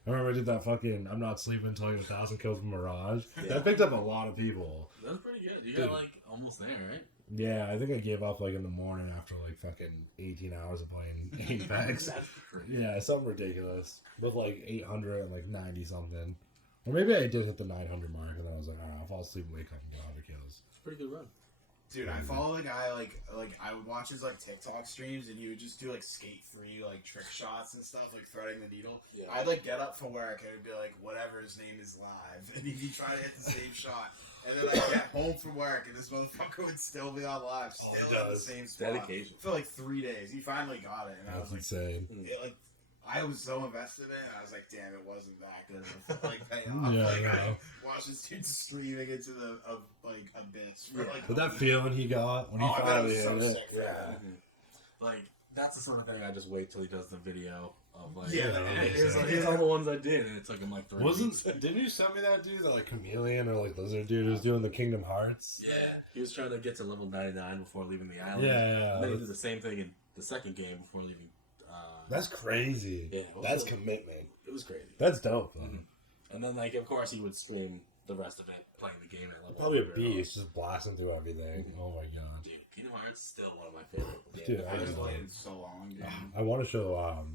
I remember I did that fucking I'm not sleeping until I get 1,000 kills from Mirage. Yeah. That picked up a lot of people. That was pretty good. You Dude. got like almost there, right? Yeah, I think I gave up like in the morning after like fucking 18 hours of playing Apex. That's crazy. Yeah, something ridiculous. With like 800 and like 90 something. Or maybe I did hit the 900 mark and then I was like, alright, I'll fall asleep and wake up and get 100 kills. It's a pretty good run. Dude, I follow a guy like I would watch his like TikTok streams and he would just do like skate free like trick shots and stuff like threading the needle. Yeah. I'd like get up from work and it'd be like whatever his name is live and he'd be trying to hit the same shot. And then I'd get home from work and this motherfucker would still be on live, Oh, still he in the does. same spot Dedication. for like 3 days. He finally got it and I was That's like, insane. I was so invested in it, and I was like, damn, it wasn't that good of like payoff. Yeah, like, I know. I watched this dude streaming into the like abyss for like But that feeling he got when he Oh, I bet it finally was so hit it. sick for Yeah. him. Like that's the sort of thing I just wait till he does the video of like. Yeah, here's all the ones I did, and it took him like 3 weeks. Didn't you send me that dude, that like chameleon or like lizard dude who's doing the Kingdom Hearts? Yeah, he was trying to get to level 99 before leaving the island. Yeah, And then he did the same thing in the second game before leaving. That's crazy. Yeah, That's also- commitment. It was crazy. That's dope. Though. And then, like, of course, he would stream the rest of it playing the game at level. Probably a 0. beast, just blasting through everything. Oh my god. Dude, Kingdom Hearts is still one of my favorite games. Dude, I I haven't just played in so long, dude. I want to show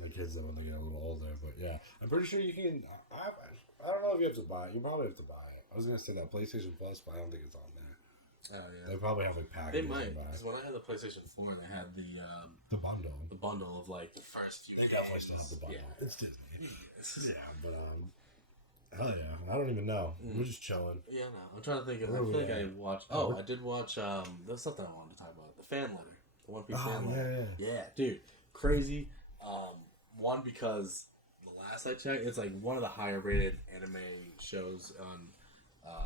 my kids that when they get a little older, but yeah, I'm pretty sure you can. I don't know if you have to buy it. You probably have to buy it. I was gonna say that PlayStation Plus, but I don't think it's on there. Oh, yeah. They probably have like They packages. might, to buy. because when I had the PlayStation 4, they had The bundle. the bundle of, like, the first few They definitely still have the bundle. Yeah. It's Disney. Yeah, but hell yeah, I don't even know. We're just chilling. Yeah, no. I'm trying to think of. Where I are feel we like I at? watched. Oh, Oh, I did watch. There was something I wanted to talk about. The fan letter. The One Piece Oh, fan letter. yeah. Yeah, dude, crazy. One because the last I checked, it's like one of the higher rated anime shows on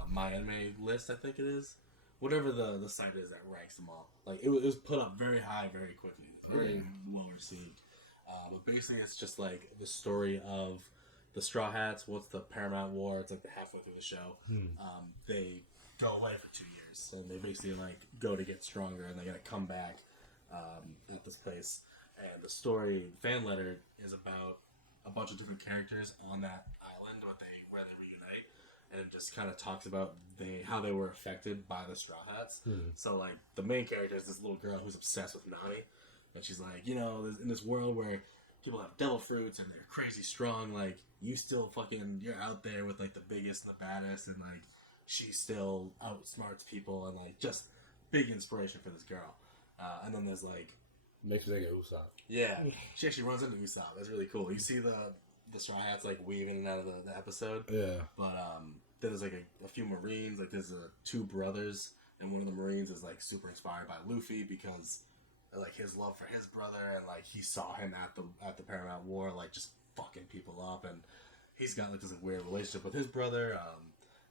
my anime list. I think it is. Whatever the site is that ranks them all. Like it was put up very high, very quickly, very well received. But basically, it's just like the story of the Straw Hats. What's the Paramount War? It's like the halfway through the show. They go away for 2 years, and they basically like go to get stronger, and they gotta come back at this place. And the story fan letter is about a bunch of different characters on that island where they reunite, and it just kind of talks about how they were affected by the Straw Hats. So like the main character is this little girl who's obsessed with Nami, and she's like, in this world where people have devil fruits and they're crazy strong, like you still you're out there with like the biggest and the baddest, and like she still outsmarts people, and like just big inspiration for this girl. And then there's like, Makes me think of Usopp. yeah, she actually runs into Usopp. That's really cool. You see the Straw Hats like weave in and out of the episode. Yeah. But there's like a few Marines. Like there's 2 brothers and one of the Marines is like super inspired by Luffy because like his love for his brother, and like he saw him at the Paramount War, like just fucking people up, and he's got like this weird relationship with his brother.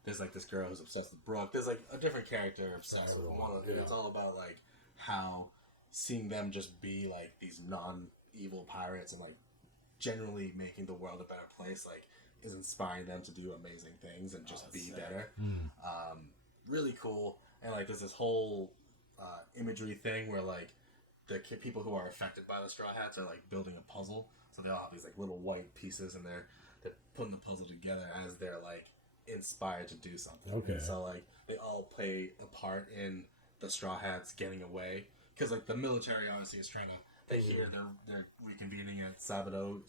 There's like this girl who's obsessed with Brooke. There's like a different character obsessed with one of it. It's all about like how seeing them just be like these non-evil pirates and like generally making the world a better place, like is inspiring them to do amazing things and just be better. Really cool. And like there's this whole imagery thing where like the people who are affected by the Straw Hats are like building a puzzle, so they all have these like little white pieces, and they're putting the puzzle together as they're like inspired to do something. Okay. And so like they all play a part in the Straw Hats getting away, because like the military honestly is trying to. They hear they're reconvening at Sabado,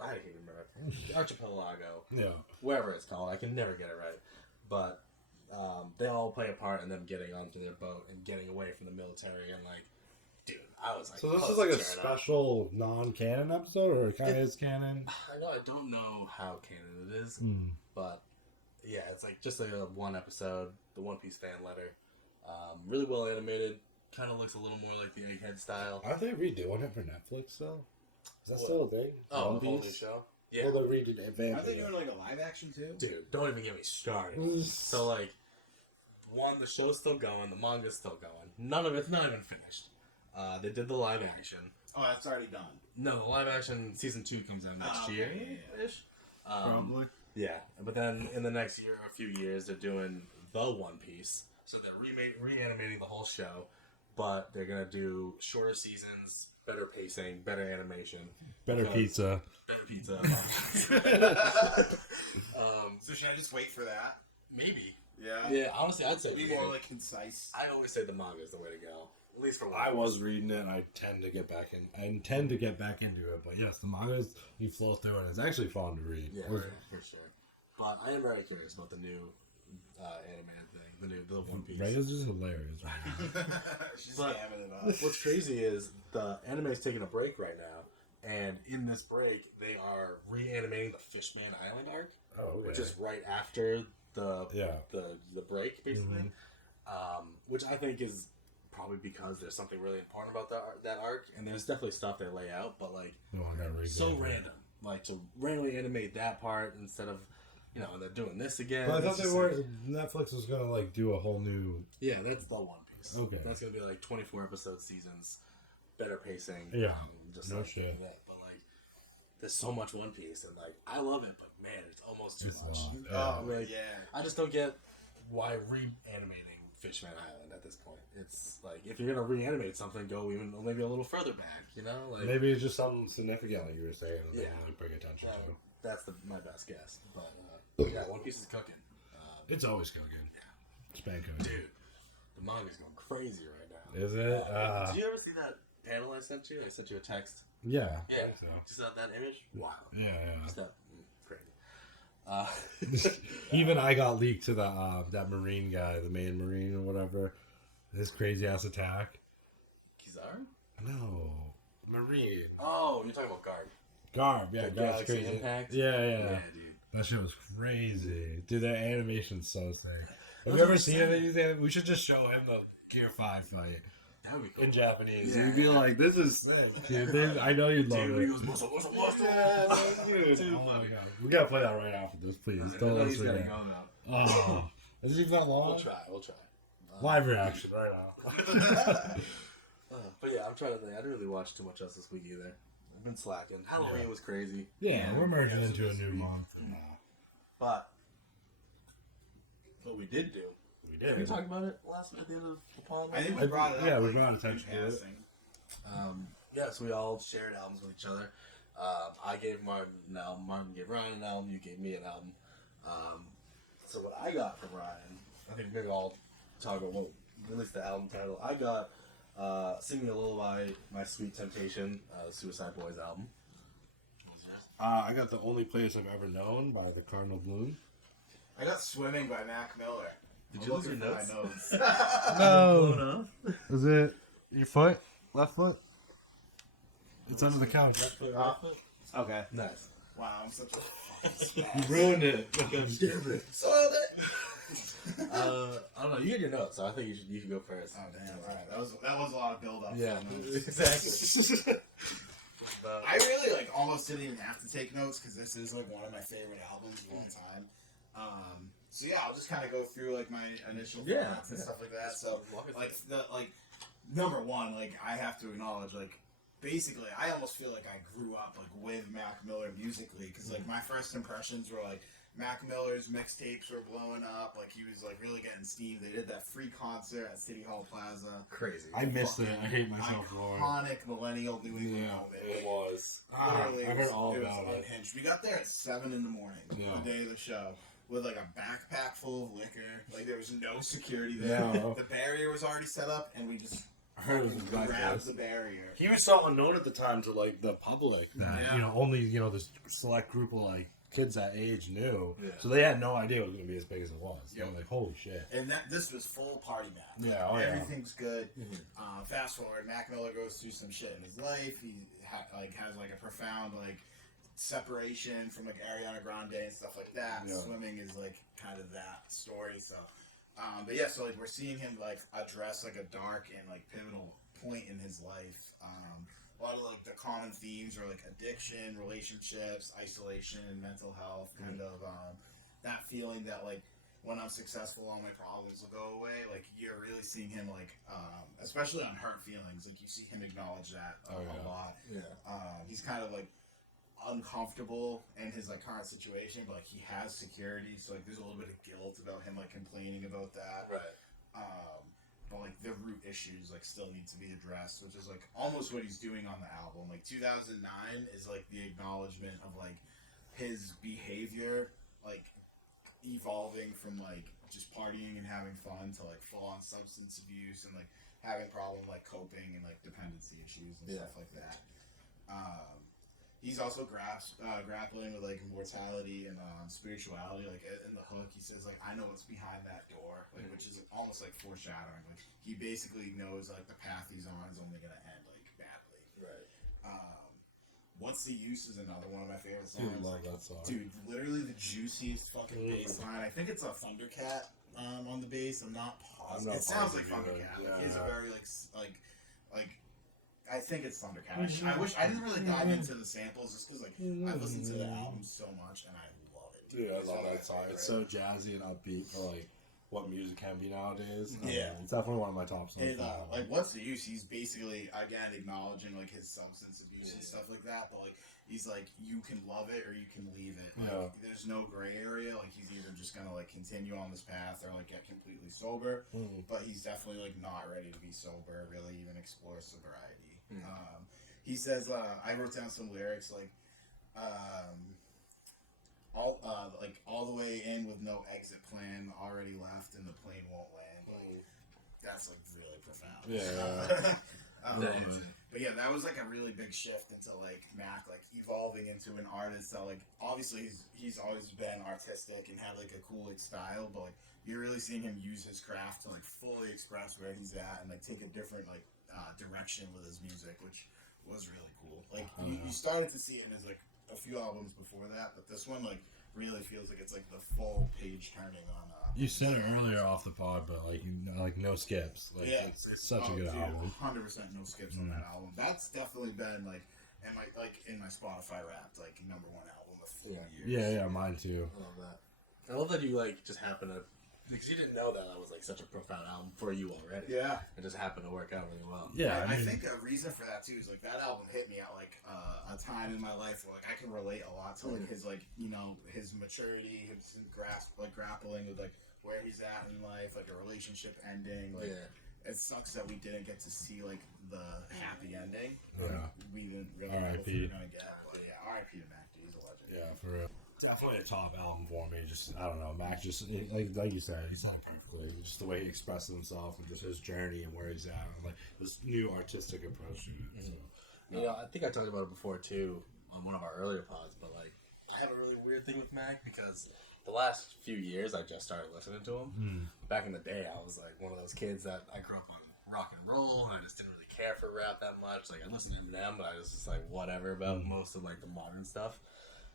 I can't remember. Archipelago. Yeah. Wherever it's called. I can never get it right. But they all play a part in them getting onto their boat and getting away from the military. And like, dude, I was like... So this is like a special non-canon episode, or it kind of is canon? I don't know how canon it is. But yeah, it's like just like a one episode, the One Piece fan letter. Really well animated. Kind of looks a little more like the Egghead style. Are they redoing it for Netflix though? Is that still a thing? Oh, One the whole new Piece? show? Yeah. Well, they're redoing it. Aren't they doing like a live action too? Dude, don't even get me started. So, like, the show's still going, the manga's still going. None of it's not even finished. They did the live action. Oh, that's already done. No, the live action season 2 comes out next year-ish. Probably. Yeah, but then in the next year or a few years, they're doing the One Piece. So they're reanimating the whole show, but they're going to do shorter seasons, better pacing, better animation. Better pizza. Better pizza. So should I just wait for that? Maybe. Yeah. Yeah, honestly, I'd say Be more like concise. I always say the manga is the way to go. At least for I was reading it. I intend to get back into it. But yes, the mangas you flow through, and it's actually fun to read. Yeah, for sure. But I am very curious about the new animated thing, the One Piece. Right, it's just hilarious. Right? She's But hamming it up. what's crazy is the anime is taking a break right now, and in this break, they are reanimating the Fishman Island arc, Oh, okay. which is right after the break, basically. Mm-hmm. Which I think is probably because there's something really important about that arc, and there's definitely stuff they lay out, but like so random, like to randomly animate that part instead of. You know, they're doing this again. But I thought Netflix was gonna like do a whole new. Yeah, that's the One Piece. Okay. That's gonna be like 24 episode seasons, better pacing. Yeah. Just No like shit. that. But like, there's so much One Piece, and like, I love it, but man, it's almost too It's much. a lot. Oh, Like, yeah. I just don't get why reanimating Fishman Island at this point. It's like if you're gonna reanimate something, go even maybe a little further back. You know, like Maybe it's just something significant, like you were saying, that they Yeah. really bring attention to. that's my best guess. But yeah, One Piece is cooking. It's always cooking. It's been cooking. Dude, the manga's going crazy right now. Is it? Did you ever see that panel I sent you? I sent you a text. Yeah. Yeah. I think so. Just that image? Wow. Yeah, Just that crazy. Even I got leaked to the that Marine guy, the main Marine or whatever. This crazy ass attack. Kizar? No. Marine. Oh, you're talking about Garb. Garb, yeah, The Garb's Galaxy crazy. Impact? Yeah. Yeah, dude. That shit was crazy. Dude, that animation's so sick. Have you ever seen any of these animations? We should just show him the Gear 5 fight That would be cool. in Japanese. Yeah. You'd be like, this is sick. Dude, I know you'd love Dude, it. he goes, muscle, muscle, muscle. Yeah, dude. Too Oh my funny. god. We gotta play that right after this, please. Don't let us He's gotta forget. go now. Oh. Is it that long? We'll try. Live reaction right now. But yeah, I'm trying to think. I didn't really watch too much else this week either. I've been slacking. Halloween was crazy. Yeah, we're merging Yeah, into a this new week. month. But what we did do. We Did did. we talk about it at the end of the pod? I think we brought it up. Yeah, we like, brought in attention to it. passing. Yeah, so we all shared albums with each other. I gave Martin an album, Martin gave Ryan an album, you gave me an album. So what I got from Ryan, I think maybe I'll talk about at least the album title. I got Sing Me a Lullaby, My Sweet Temptation, Suicide Boys album. What was yours? I got The Only Place I've Ever Known by the Cardinal Bloom. I got Swimming by Mac Miller. Did I'm you lose your looking notes? for my notes. No. Is it your foot? Left foot? It's under the couch. Okay. Nice. Wow, I'm such a You ruined it. Soiled it! I don't know. You get your notes, so I think you should go first. Oh damn! All right, that was a lot of build up. Yeah, exactly. I really like almost didn't even have to take notes because this is like one of my favorite albums of all time. So yeah, I'll just kind of go through like my initial thoughts and stuff like that. So like number one, like I have to acknowledge like basically I almost feel like I grew up like with Mac Miller musically because like my first impressions were like Mac Miller's mixtapes were blowing up. Like he was like really getting steam. They did that free concert at City Hall Plaza. Crazy. I missed it. I hate myself for it. Iconic millennial New England moment. It was. Literally, I heard all about it. Unhinged. We got there at 7 in the morning, the day of the show, with like a backpack full of liquor. Like there was no security there. No. The barrier was already set up, and we just I heard it was grabbed the barrier. He was so unknown at the time to like the public that only this select group of like kids that age knew. Yeah. So they had no idea it was going to be as big as it was. Yep. They were like, holy shit. And this was full party Mac. Yeah, everything's good. Mm-hmm. Fast forward, Mac Miller goes through some shit in his life. He has like a profound like separation from like Ariana Grande and stuff like that. Yeah. Swimming is like kind of that story. So, but yeah, so like we're seeing him like address like a dark and like pivotal point in his life. A lot of like the common themes are like addiction, relationships, isolation, and mental health. Kind of that feeling that like when I'm successful, all my problems will go away. Like you're really seeing him like, especially on Hurt Feelings, like you see him acknowledge that a lot. Yeah. He's kind of like uncomfortable in his like current situation, but like he has security, so like there's a little bit of guilt about him like complaining about that. Right. But like the root issues like still need to be addressed, which is like almost what he's doing on the album. Like 2009 is like the acknowledgement of like his behavior like evolving from like just partying and having fun to like full on substance abuse and like having problem like coping and like dependency issues and stuff like that. He's also grappling with like mortality and spirituality. Like in the hook, he says like, "I know what's behind that door," like which is almost like foreshadowing. Like he basically knows like the path he's on is only gonna end like badly. Right. What's the Use is another one of my favorite songs. I love that song. Dude, literally the juiciest fucking bass line. I think it's a Thundercat on the bass. I'm not positive. It sounds like Thundercat. Like, it's a very like. I think it's Thundercat. I didn't really dive into the samples just because like I listened to the album so much and I love it. Dude, I love that song. It's so jazzy and upbeat for like what music can be nowadays. Yeah, it's definitely one of my top songs. And, like What's the Use? He's basically again acknowledging like his substance abuse and stuff like that. But like he's like, you can love it or you can leave it. Like there's no gray area. Like he's either just gonna like continue on this path or like get completely sober. But he's definitely like not ready to be sober. Really even explore sobriety. He says, I wrote down some lyrics like, all the way in with no exit plan, already left, and the plane won't land. Like, that's like really profound. But yeah, that was like a really big shift into like Mac like evolving into an artist that like obviously he's always been artistic and had like a cool like style, but like you're really seeing him use his craft to like fully express where he's at and like take a different like direction with his music, which was really cool. Like you started to see it in his like a few albums before that, but this one like really feels like it's like the full page turning on. You said it earlier off the pod, but like no skips. Like, yeah, it's such a good album. 100% no skips on that album. That's definitely been like in my Spotify Wrapped like #1 album of 4 years. Yeah, mine too. I love that. I love that you like just happen to. Because you didn't know that was like such a profound album for you already. Yeah, it just happened to work out really well. Yeah, I think a reason for that too is like that album hit me at like a time in my life where like I can relate a lot to like his like his maturity, his grappling with like where he's at in life, like a relationship ending. Like it sucks that we didn't get to see like the happy ending. Yeah, we didn't really know what we were gonna get. But yeah, R.I.P. to Mac. He's a legend. Yeah, for real. Definitely a top album for me. Just I don't know, Mac. Just like you said, he said it perfectly. Just the way he expresses himself and just his journey and where he's at, and like this new artistic approach to it. So, I think I talked about it before too on one of our earlier pods. But like, I have a really weird thing with Mac because the last few years I just started listening to him. Back in the day, I was like one of those kids that I grew up on rock and roll, and I just didn't really care for rap that much. Like I listened to Eminem, but I was just like whatever about most of like the modern stuff.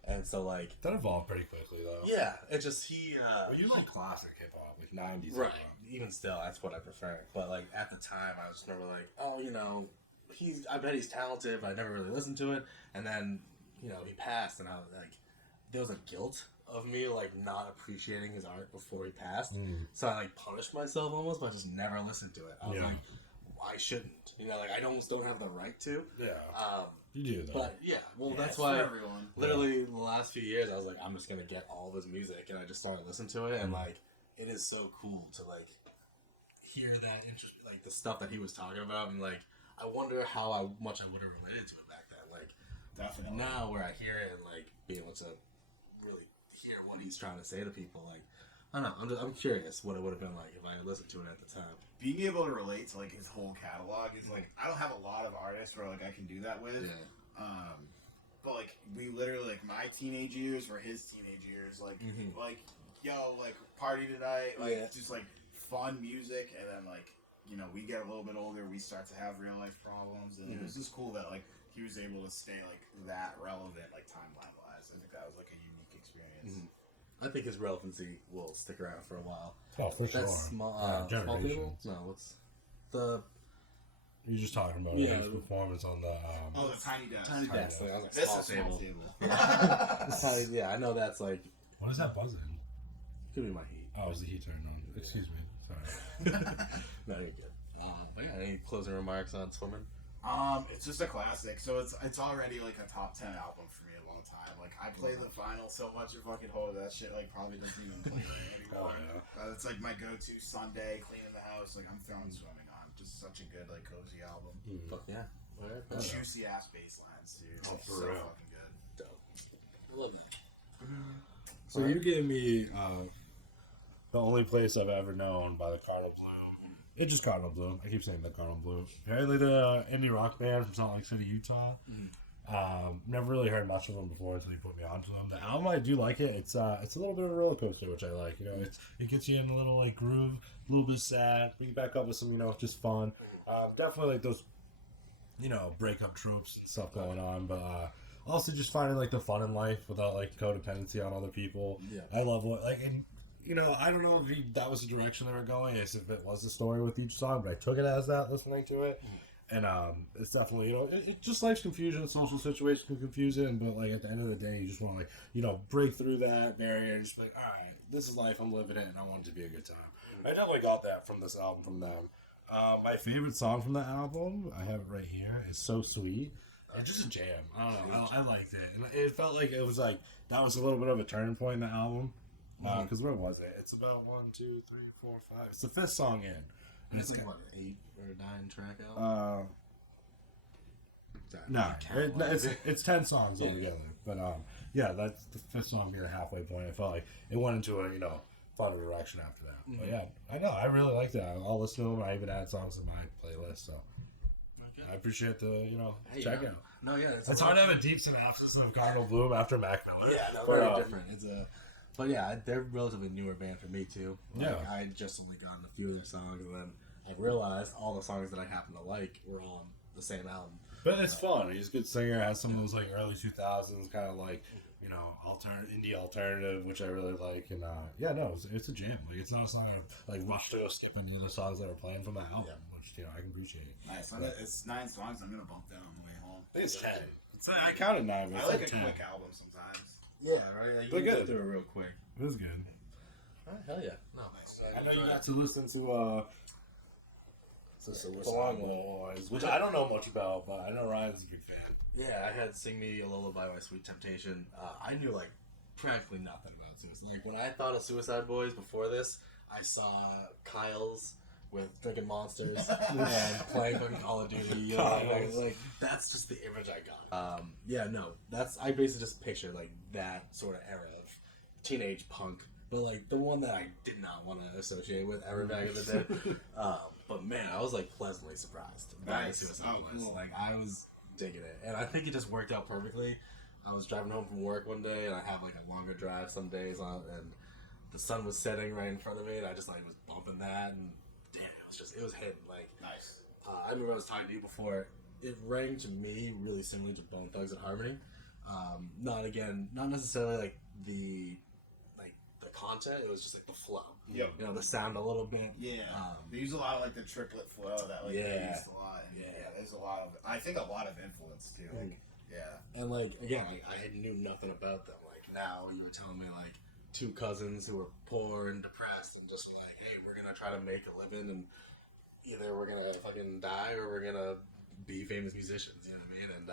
And so like That evolved pretty quickly though. yeah, it just he Well, you like classic hip hop, like 90s. right. hip-hop. Even still, that's what I prefer. But like at the time, I was just never like, oh, you know, I bet he's talented, but I never really listened to it. And then, you know, he passed, and I was like, there was a guilt of me like not appreciating his art before he passed. So I like punished myself almost, but I just never listened to it. I was Yeah. like, I shouldn't, you know, like I almost don't have the right to. Yeah. Um, You do though. but yeah, well, Yeah, that's it's why. for everyone. Literally, the last few years, I was like, I'm just gonna get all of his music, and I just started listening to it, and like, it is so cool to like hear that interest, like the stuff that he was talking about, and like, I wonder how much I would have related to it back then. Like, Definitely. now where I hear it and like being able to really hear what he's trying to say to people, like, I don't know, I'm curious what it would have been like if I had listened to it at the time. Being able to relate to like his whole catalog is like I don't have a lot of artists where like I can do that with. Yeah. But like we literally like my teenage years were his teenage years. Like Mhm. like yo like party tonight like Yeah. just like fun music and then like you know we get a little bit older we start to have real life problems and it was just cool that like he was able to stay like that relevant like timeline wise. I think that was like a unique experience. Mhm. I think his relevancy will stick around for a while. Oh, for sure. That's small. Small Generations. Table? No, what's the You're just talking about Yeah. his performance on the. Oh, the Tiny Desk. Tiny Tiny Desk? Desk. I was like, This Small is Small Table. Table. Yeah, I know that's like What is that buzzing? could be my heat. Oh, it was the heat turned on. Excuse me. Sorry. No, you're good. But yeah, any closing remarks on Swimming? It's just a classic. So it's already like a top 10 album for me a long time. Like I play the final so much of fucking hold that shit like probably doesn't even play anymore. Oh, yeah. It's like my go-to Sunday cleaning the house. Like I'm throwing Swimming on. Just such a good like cozy album. Fuck yeah. Alright, Oh, yeah. Juicy ass bass lines too. It's Oh, like, for so real. fucking good. Dope. I love that. So you gave me the only place I've ever known by the Cardinal Bloom. It's just Cardinal Bloom. I keep saying the Cardinal Bloom. Apparently the indie rock band from Salt Lake City, Utah. Never really heard much of them before until you put me onto them. The album, I do like it. It's a little bit of a roller coaster, which I like. You know, it gets you in a little like groove, a little bit sad, bring you back up with some, you know, just fun. Definitely like those, you know, breakup tropes and stuff going on, but also just finding like the fun in life without like codependency on other people. Yeah. I love what like and. You know, I don't know if that was the direction they were going, as if it was the story with each song, but I took it as that listening to it. And it's definitely, you know, it just life's confusion, social situations can confuse it, but like at the end of the day, you just want to like, you know, break through that barrier and just be like, all right, this is life, I'm living it, and I want it to be a good time. I definitely got that from this album from them. My favorite song from the album, I have it right here, is So Sweet. It's just a jam. I don't know, I liked it. And it felt like it was like, that was a little bit of a turning point in the album. Because where was it? It's about 1, 2, 3, 4, 5. It's the 5th song in. And it's like what, 8 or 9 track album? No, it's 10 songs altogether. But yeah, that's the 5th song near halfway point. I felt like it went into a, you know, fun direction after that. But yeah, I know, I really like that. I'll listen to them. I even add songs to my playlist. So I appreciate the, you know, check out. No, yeah, It's hard to have a deep synopsis of Cardinal Bloom after Mac Miller. Yeah, no, But, very different. It's a, but yeah, they're a relatively newer band for me too. Like, Yeah. I just only gotten a few of their songs, and then I realized all the songs that I happen to like were on the same album. But it's fun. He's a good singer. Has some of those like early 2000s kind of like, you know, indie alternative, which I really like. And yeah, no, it's a jam. Like it's not a song I like rush to go skip any of the songs that are playing from the album, which you know I can appreciate. Nice. It's 9 songs. I'm gonna bump that on the way home. I think it's 10. I counted 9, but I it's like like a 10. quick album sometimes. Yeah, right. Like, you They're can go good. through it real quick. It was good. Oh, hell yeah. No, I know you got to listen to the Long Boys, which I don't know much about, but I know Ryan's a big fan. Yeah, I had "Sing Me a Lullaby" by Sweet Temptation. I knew like practically nothing about Suicide. Like when I thought of Suicide Boys before this, I saw Kyle's with drinking monsters and playing fucking Call of Duty. You know, like that's just the image I got. Yeah, no, I basically just pictured like that sort of era of teenage punk, but like the one that I did not want to associate with ever back in the day. But man, I was like pleasantly surprised by Nice. Suicide Oh, Boys. cool. Like I was digging it, and I think it just worked out perfectly. I was driving home from work one day, and I have like a longer drive some days on, and the sun was setting right in front of me, and I just like was bumping that, and damn, it was hitting. Like Nice. I remember I was talking to you before. It rang to me really similar to Bone Thugs and Harmony. Not necessarily like the content. It was just like the flow. Yep. You know, the sound a little bit. Yeah. They use a lot of like the triplet flow that like they used a lot. And, there's a lot of I think a lot of influence too. Like, And like again, I knew nothing about them. Like now you were telling me like two cousins who were poor and depressed and just like, hey, we're gonna try to make a living and either we're gonna fucking die or we're gonna be famous musicians. You know what I mean? And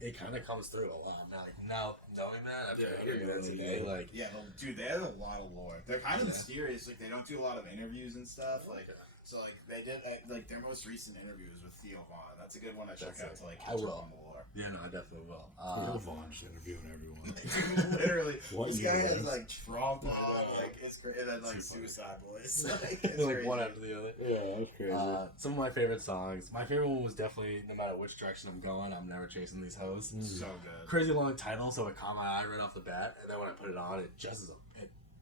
it kind of comes through a lot now. Knowing that after hearing it today, like dude, they had a lot of lore. They're kind of mysterious. Like they don't do a lot of interviews and stuff. Like so, like they did like their most recent interviews with Theo Vaughn. That's a good one to check out to like catch up on the lore. Yeah, no, I definitely will. Theo Vaughn's interviewing everyone. Literally, What this guy has universe? like Trump, like it's great, and then like Suicide Boys, like, it's like crazy. one after the other. Yeah, that's crazy. Some of my favorite songs. My favorite one was definitely no matter which direction I'm going, I'm never chasing these hoes. So good. Crazy long title, so it caught my eye right off the bat, and then when I put it on, it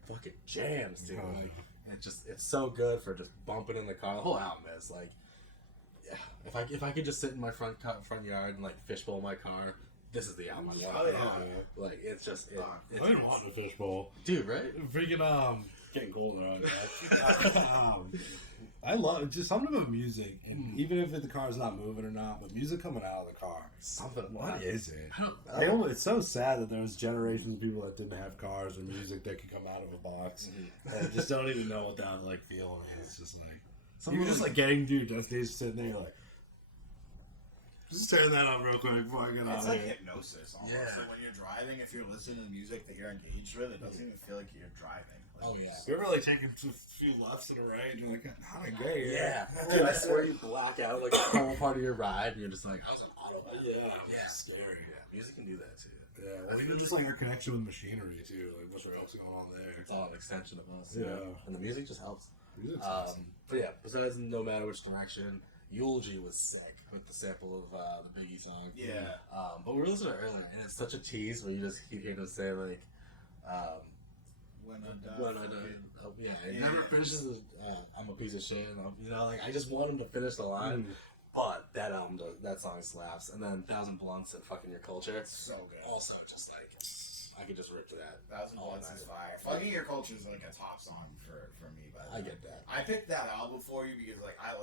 fucking jams, dude. Like, it's so good for just bumping in the car. The whole album is like, yeah. If I could just sit in my front yard and like fishbowl my car, this is the album. Oh yeah. Like it's just I didn't want a fishbowl. dude, right? Freaking getting colder on that. I love just something about music, and even if the car's not moving or not, but music coming out of the car. Something. What is it? I don't It's so sad that there was generations of people that didn't have cars or music that could come out of a box, and just don't even know what that like feeling is. It's just like you're just like getting to your destination, sitting there like. Just turn that on real quick before I get out It's of like here. hypnosis almost. Yeah. Like when you're driving, if you're listening to music that you're engaged with, it doesn't even feel like you're driving. Like, Oh yeah. You're really taking a few lefts and a right, and you're like, how did I get here? Yeah, dude, I swear you black out like the whole part of your ride, and you're just like, I was on autopilot. Yeah, scary. Yeah, music can do that too. Yeah, well, even just like your connection with machinery too, like what else going on there? It's all an extension of us. Yeah. And the music just helps. Music's awesome. But yeah, besides no matter which direction, Eulogy was sick with the sample of the Biggie song. Yeah. But we were listening to it earlier, and it's such a tease where you just keep hearing him say like, when I die. when I know, it never finishes. I'm a piece of shit. You know, like I just want him to finish the line. But that that song slaps, and then Thousand Blunts and Fucking Your Culture. So good. Also, just like I could just rip to that. Thousand Blunts is fire. Fucking Your Culture is like a top song for me. But I get that. I picked that album for you because like I've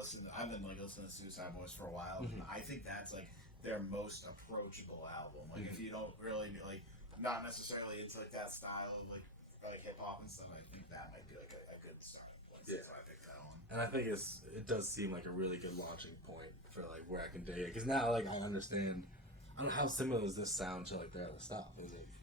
been like listening to Suicide Boys for a while. And I think that's like their most approachable album. Like if you don't really like not necessarily into like that style of like hip hop and stuff, I think that might be like a good starting point. Yeah. So I picked that one. And I think it does seem like a really good launching point for like where I can dig it, because now like I understand. I don't know how similar does this sound to like their other stuff.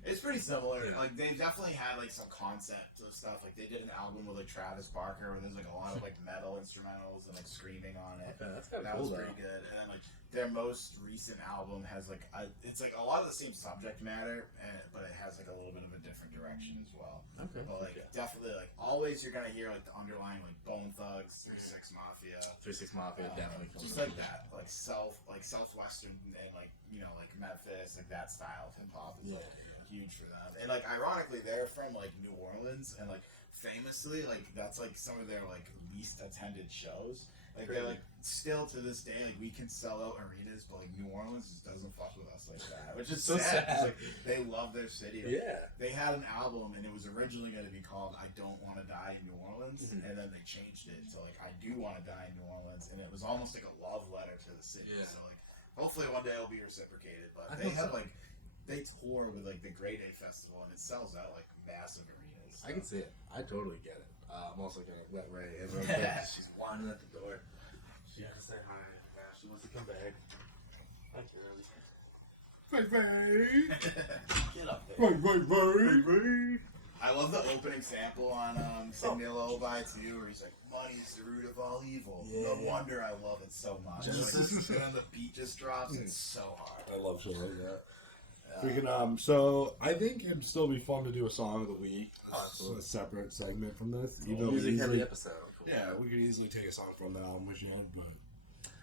It's pretty similar. Yeah. Like they definitely had like some concept of stuff. Like they did an album with like Travis Barker where there's like a lot of like metal instrumentals and like screaming on it. Okay, that's kind of That cool was though. pretty good. And then like their most recent album has like it's like a lot of the same subject matter, but it has like a little bit of a different direction as well. Okay. But like definitely like always you're gonna hear like the underlying like Bone Thugs, 3-6 Mafia. 3-6 Mafia definitely comes Just up. like that, like southwestern and like like Memphis, like that style of hip hop is like huge for them. And like ironically, they're from like New Orleans, and like famously, like that's like some of their like least attended shows. Like they're like still to this day, like we can sell out arenas, but like New Orleans just doesn't fuck with us like that, which is So sad. 'Cause, sad. like they love their city. Like, Yeah. they had an album and it was originally going to be called "I Don't Want to Die in New Orleans," and then they changed it to like "I Do Want to Die in New Orleans," and it was almost like a love letter to the city. Yeah. So like, hopefully one day it'll be reciprocated. But I they hope have so. like they tour with like the Great A Festival, and it sells out like massive arenas. I can see it. I totally get it. I'm also gonna let Ray in real quick. She's whining at the door. She has to say hi. Yeah, she wants to come back. Thank you, Rosie. Get up there. I love the opening sample on Sing Me a Lullaby too, where he's like, "Money's the root of all evil." No Yeah. wonder I love it so much. Genesis. And then the beat just drops. It's so hard. I love shit like that. Freaking so I think it'd still be fun to do a song of the week, a separate segment from this. Even though we Music heavy easily, episode. Cool. yeah, we could easily take a song from the album we shared, but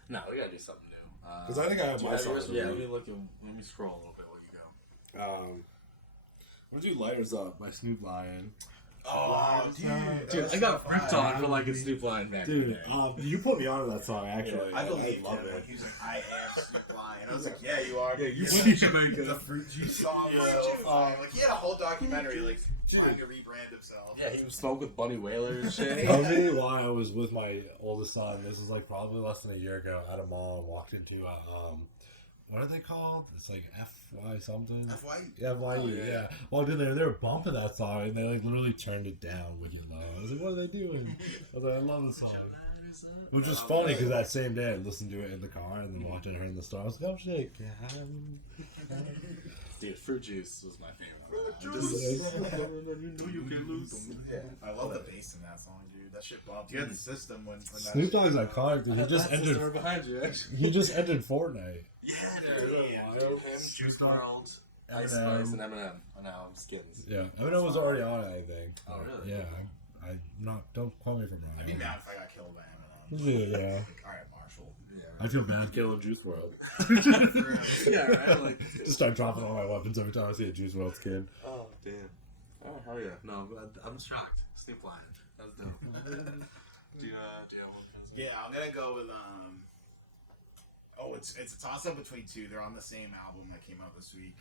No, we gotta do something new. because I think I have do you my have song. yours? of the Yeah, let week. me look. Let me scroll a little bit while you go. I'm gonna do "Lighters Up" by Snoop Lion. Oh, Dude, I got ripped on for like a Snoop Lion back in the Dude, day. you put me onto that song actually. I believe love him. it. Like, he was like, I am Snoop Lion. I was like, yeah, you are. Yeah, you see Jamaica. the fruit juice song was so fire. Like, he had a whole documentary, like, trying to rebrand himself. Yeah, he was smoked with Bunny Whaler and shit. Tell me why I was with my oldest son. This was like probably less than a year ago at a mall and walked into a what are they called? It's like FY something. FYE. Yeah, FYE, Oh, yeah. yeah. Walked in there, they were bumping that song, and they like literally turned it down wicked low. I was like, what are they doing? I was like, I love the song. Which was funny because that same day I listened to it in the car and then walked in here in the store. I was like, oh shit. Dude, Fruit Juice was my favorite. You know you can lose. Yeah, I love the bass in that song, dude. That shit bumped. You had the system when that Snoop Dogg's iconic, dude. He just That's the story entered. behind you, actually. He just entered Fortnite. Yeah, Yeah, dude. Him, Snoop Juice Dogg, WRLD, Ice Eminem. Spice, and Eminem. And now Skins. Yeah, Eminem was already on it, I think. Oh, really? Yeah, I'm not. Don't call me from I'd be wrong. mad if I got killed by Eminem. Yeah, Alright, Marshall. I feel bad killing Juice World. Yeah, right? Like, Just start dropping all my weapons every time I see a Juice World skin. oh, damn. Oh, hell yeah. No, I'm shocked. Snoop Lion. That's dope. do you have one? Yeah, I'm gonna go with oh, it's a toss up between two. They're on the same album that came out this week.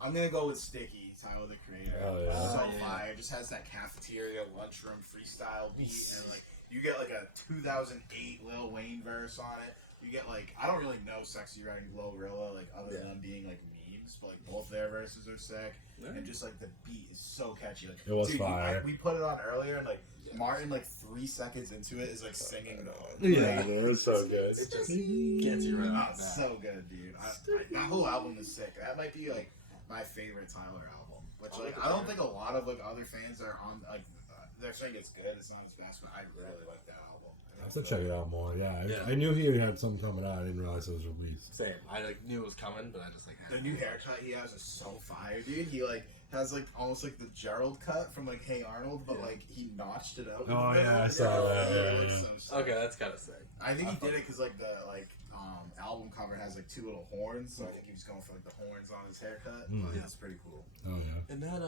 I'm gonna go with Sticky, Tyler the Creator. Oh, yeah. So Oh, yeah. fire. Just has that cafeteria lunchroom freestyle beat, and like you get like a 2008 Lil Wayne verse on it. You get like I don't really know Sexy Red and Glorilla like other than them being like memes, but like both their verses are sick, and just like the beat is so catchy. Like, It was dude, fire. we put it on earlier, and like Martin like 3 seconds into it is like singing the Yeah, it was so good. It just gets you right Oh, off it's that. so good, dude. That whole album is sick. That might be like my favorite Tyler album. Which like I don't think a lot of like other fans are on like they're saying it's good. It's not his best, but I really like that album. I have to check it out more. Yeah, Yeah. I knew he had something coming out. I didn't realize it was released. Same. I like knew it was coming, but I just like The new haircut he has is so fire, dude. He like has like almost like the Gerald cut from like Hey Arnold, but like he notched it out. Oh, yeah, I saw that, It yeah, looks yeah. so sick. Okay, that's kind of sick. I think he did it because like the album cover has like 2 little horns, so I think he was going for like the horns on his haircut. Mm. But that's pretty cool. Oh yeah. And that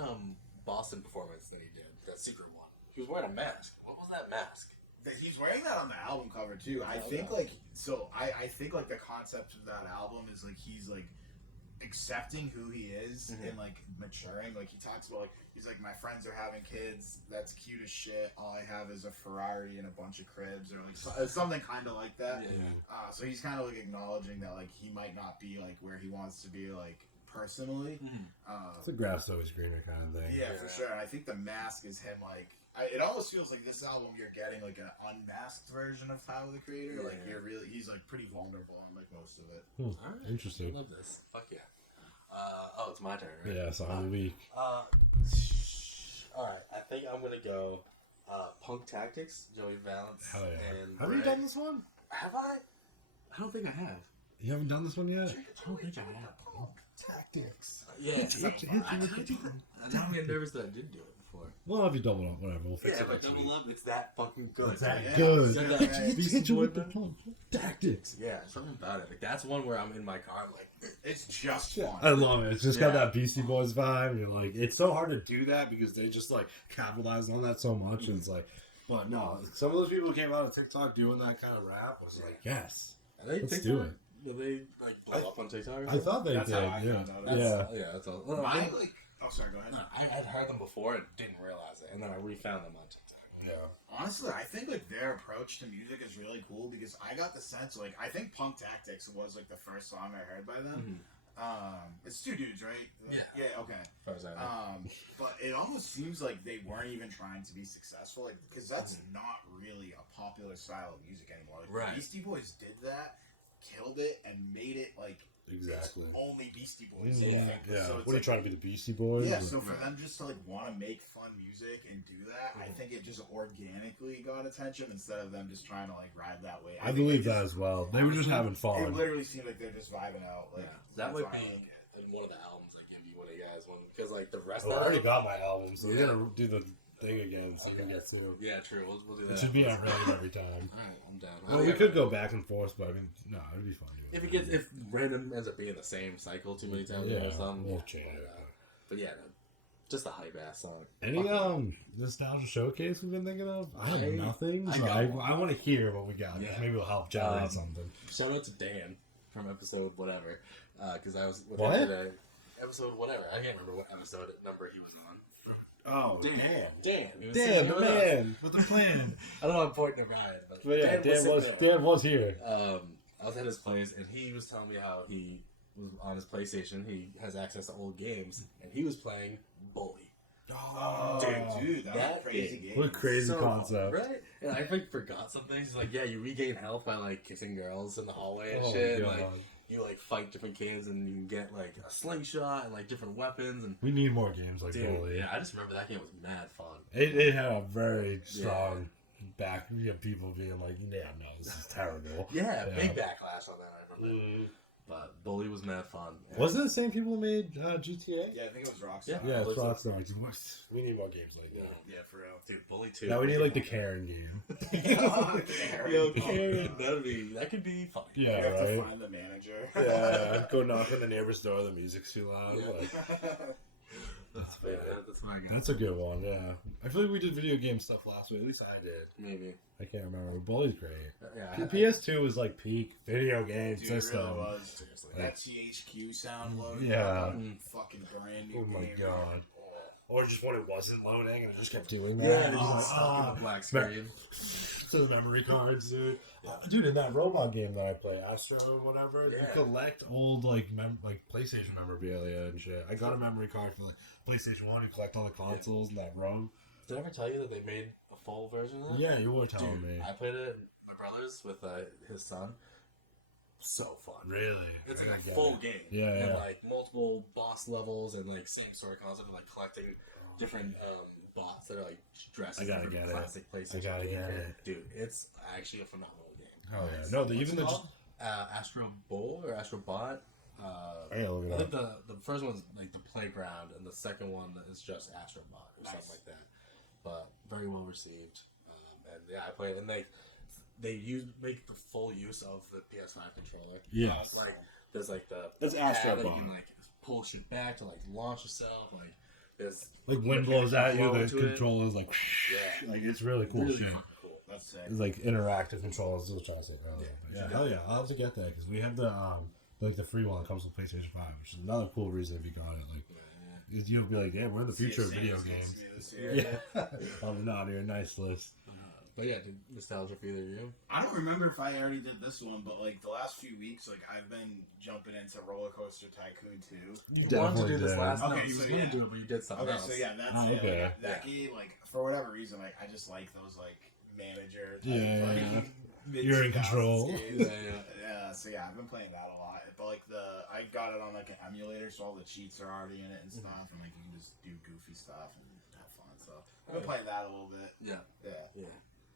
Boston performance that he did, that secret one, he was wearing a mask. What was that mask? He's wearing that on the album cover too. I think like so. I think like the concept of that album is like he's like accepting who he is and like maturing. Like he talks about like he's like my friends are having kids. That's cute as shit. All I have is a Ferrari and a bunch of cribs or like something kind of like that. Yeah. So he's kind of like acknowledging that like he might not be like where he wants to be like personally. It's a grass always greener kind of thing. Yeah, for sure. And I think the mask is him like. It almost feels like this album you're getting like an unmasked version of Tyler the Creator. Like you're really he's like pretty vulnerable on like most of it. Hmm. All right. Interesting. I love this. Fuck yeah. Oh, it's my turn, right? Yeah, song of the week. All right. I think I'm gonna go. Punk Tactics, Joey Valance. Hell yeah. And Have you Bray. done this one? Have I? I don't think I have. You haven't done this one yet? I don't think I have. Tactics. Yeah. I'm getting nervous that I did do it before. Well, if you double up, whatever, we'll fix Yeah, it. but double up, it's that fucking good. It's that Yeah. good. Yeah. Hit you Beastie Boy with the band. punk. Tactics. Yeah, something about it. Like that's one where I'm in my car, I'm like, It's just fun. I love it. It's just got Yeah. that Beastie Boys vibe. You're like, it's so hard to do that because they just like capitalize on that so much. And it's like, but no, some of those people who came out on TikTok doing that kind of rap was like, yes, are they let's TikTok? do it. Do they like blow up on TikTok? Or I thought they That's did. how I Yeah, found out. yeah. yeah, that's all. My like oh sorry, go ahead. No, I had heard them before and didn't realize it, and then I refound them on TikTok. Yeah. Honestly, I think like their approach to music is really cool because I got the sense like I think Punk Tactics was like the first song I heard by them. It's 2 dudes, right? Yeah. Yeah. Okay. As far as I know. But it almost seems like they weren't even trying to be successful, like because that's not really a popular style of music anymore. Like, Right. Beastie Boys did that, killed it, and made it like Exactly. it's only Beastie Boys. Yeah. you Yeah. think. So it's What are you like, trying to be, the Beastie Boys? yeah, Or- so for them just to like want to make fun music and do that, I think it just organically got attention instead of them just trying to like ride that wave. I believe that as well. They were just having It fun. literally seemed like they're just vibing out. Like That that's might why I be like it. in one of the albums I give you when you guys one because like the rest Oh, I of already them. got my album, so Yeah. we're gonna do the thing again, so we can get to. Yeah, true. We'll do that. It should be on random every time. All right, I'm down. Well, we could go back and forth, but I mean, no, it'd be fun. doing If it that. gets random ends up being the same cycle too many times Yeah, or something. we'll yeah, change it. But yeah, no. Just a hype ass song. Any Fucking- nostalgia showcase we've been thinking of? I have I- nothing. I So got I one. want to hear what we got. Yeah. Maybe it'll help generate Um, something. Shout out to Dan from episode whatever, because I was with What? him today. Episode whatever. I can't remember what episode number he was on. Oh, Dan. He was Dan, sitting the with us. man with the plan. I don't know. I'm pointing to Ryan, but But yeah, sitting there. Dan was here. I was at his place, and he was telling me how he was on his PlayStation. He has access to old games, and he was playing Bully. Oh, dude, that was that a crazy game. game. What a crazy So, concept. right? And I like forgot some things. Like, yeah, you regain health by like kissing girls in the hallway and Oh, shit. God. Like, you like fight different kids, and you can get like a slingshot and like different weapons. And We need more games like dude, Bully. yeah, I just remember that game was mad fun. It had a very strong back. You have people being like, yeah, no, this is terrible. Yeah, Yeah. big backlash on that. I remember. But Bully was mad fun. And Wasn't it the same people who made GTA? Yeah, I think it was Rockstar. Yeah. Yeah, it's Bully's Rockstar. We need more games like Yeah, that. yeah, for real, dude. Bully 2. Now we need like the Karen game. Yo, Karen, that could be funny. You Yeah, have to right. find the manager. Yeah, go knock on the neighbor's door. The music's too loud. Yeah. Like, That's what I got. that's a good one. Yeah, I feel like we did video game stuff last week. At least I did. Maybe. I can't remember. Bully's great. Yeah. PS2 was like peak video game Dude, it system. really was. Seriously. That THQ sound load. Yeah. Fucking brand new Oh my game. god. Or just when it wasn't loading and it just kept doing that. Yeah, And it's you're just like, stuck in "Ah." the black screen. To the memory cards, dude. Dude, in that robot game that I play, Astro or whatever, Yeah. you collect old like PlayStation memorabilia and shit. I got a memory card for like PlayStation 1. You collect all the consoles in that room. Did I ever tell you that they made a full version of that? Yeah, you were telling Dude, me. I played it, my brothers, with his son. So fun. Really? It's I like a get full it. game. Yeah, And yeah. like multiple boss levels and like same sort of concept of like collecting different bots that are like dressed I in gotta different get it. classic PlayStation. I gotta games. get it. Dude, it's actually a phenomenal game. Oh yeah. No, What's even it the called? Astro Bowl or Astro Bot. I gotta look I it think up. the first one's like the playground, and the second one is just Astro Bot or Nice. something like that. But very well received, and yeah, I played, and they make the full use of the PS5 controller. Yeah. Like there's like the That's pad Astro that you Bot. can like pull shit back to like launch yourself. Like there's Like wind blows at you, flow the to it. controller's like, Yeah. like it's really cool Really shit. fucking cool. That's sick. It's like interactive controls. I was trying to say earlier. Yeah. Yeah, hell yeah, I'll have to get that because we have the like the free one that comes with PlayStation 5, which is another cool reason if you got it. Like you'll be like, yeah, we're in the future of video games. Yeah, I'm not here. Nice list. But yeah, dude, nostalgia for either of you. I don't remember if I already did this one, but like the last few weeks, like I've been jumping into Roller Coaster Tycoon 2. You wanted to do this last Okay, night. You so was going yeah. to do it, but you did something Okay, else. so yeah, that's Oh, it. okay. Like, that game, like for whatever reason, like I just like those like manager. Type, Yeah, like, yeah. mid- You're in 2000s control. games. Yeah. So yeah, I've been playing that a lot. But like I got it on like an emulator, so all the cheats are already in it and stuff, and like you can just do goofy stuff and have fun. So I've been playing that a little bit. Yeah. Yeah. Yeah.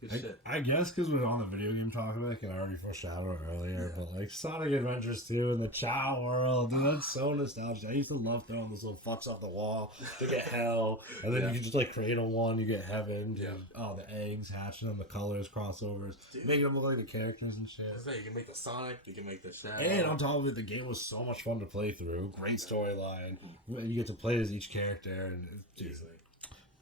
Good shit. I guess because we're on the video game topic, and I already foreshadowed it earlier, but like Sonic Adventures 2 and the Chow World, dude, that's so nostalgic. I used to love throwing those little fucks off the wall to get hell, and then Yeah. you can just like create a one, you get heaven, Yeah. oh, the eggs hatching them, the colors, crossovers, Dude. making them look like the characters and shit. I say, you can make the Sonic, you can make the Shadow. And on top of it, the game was so much fun to play through. Great storyline. You get to play as each character, and dude, Easily.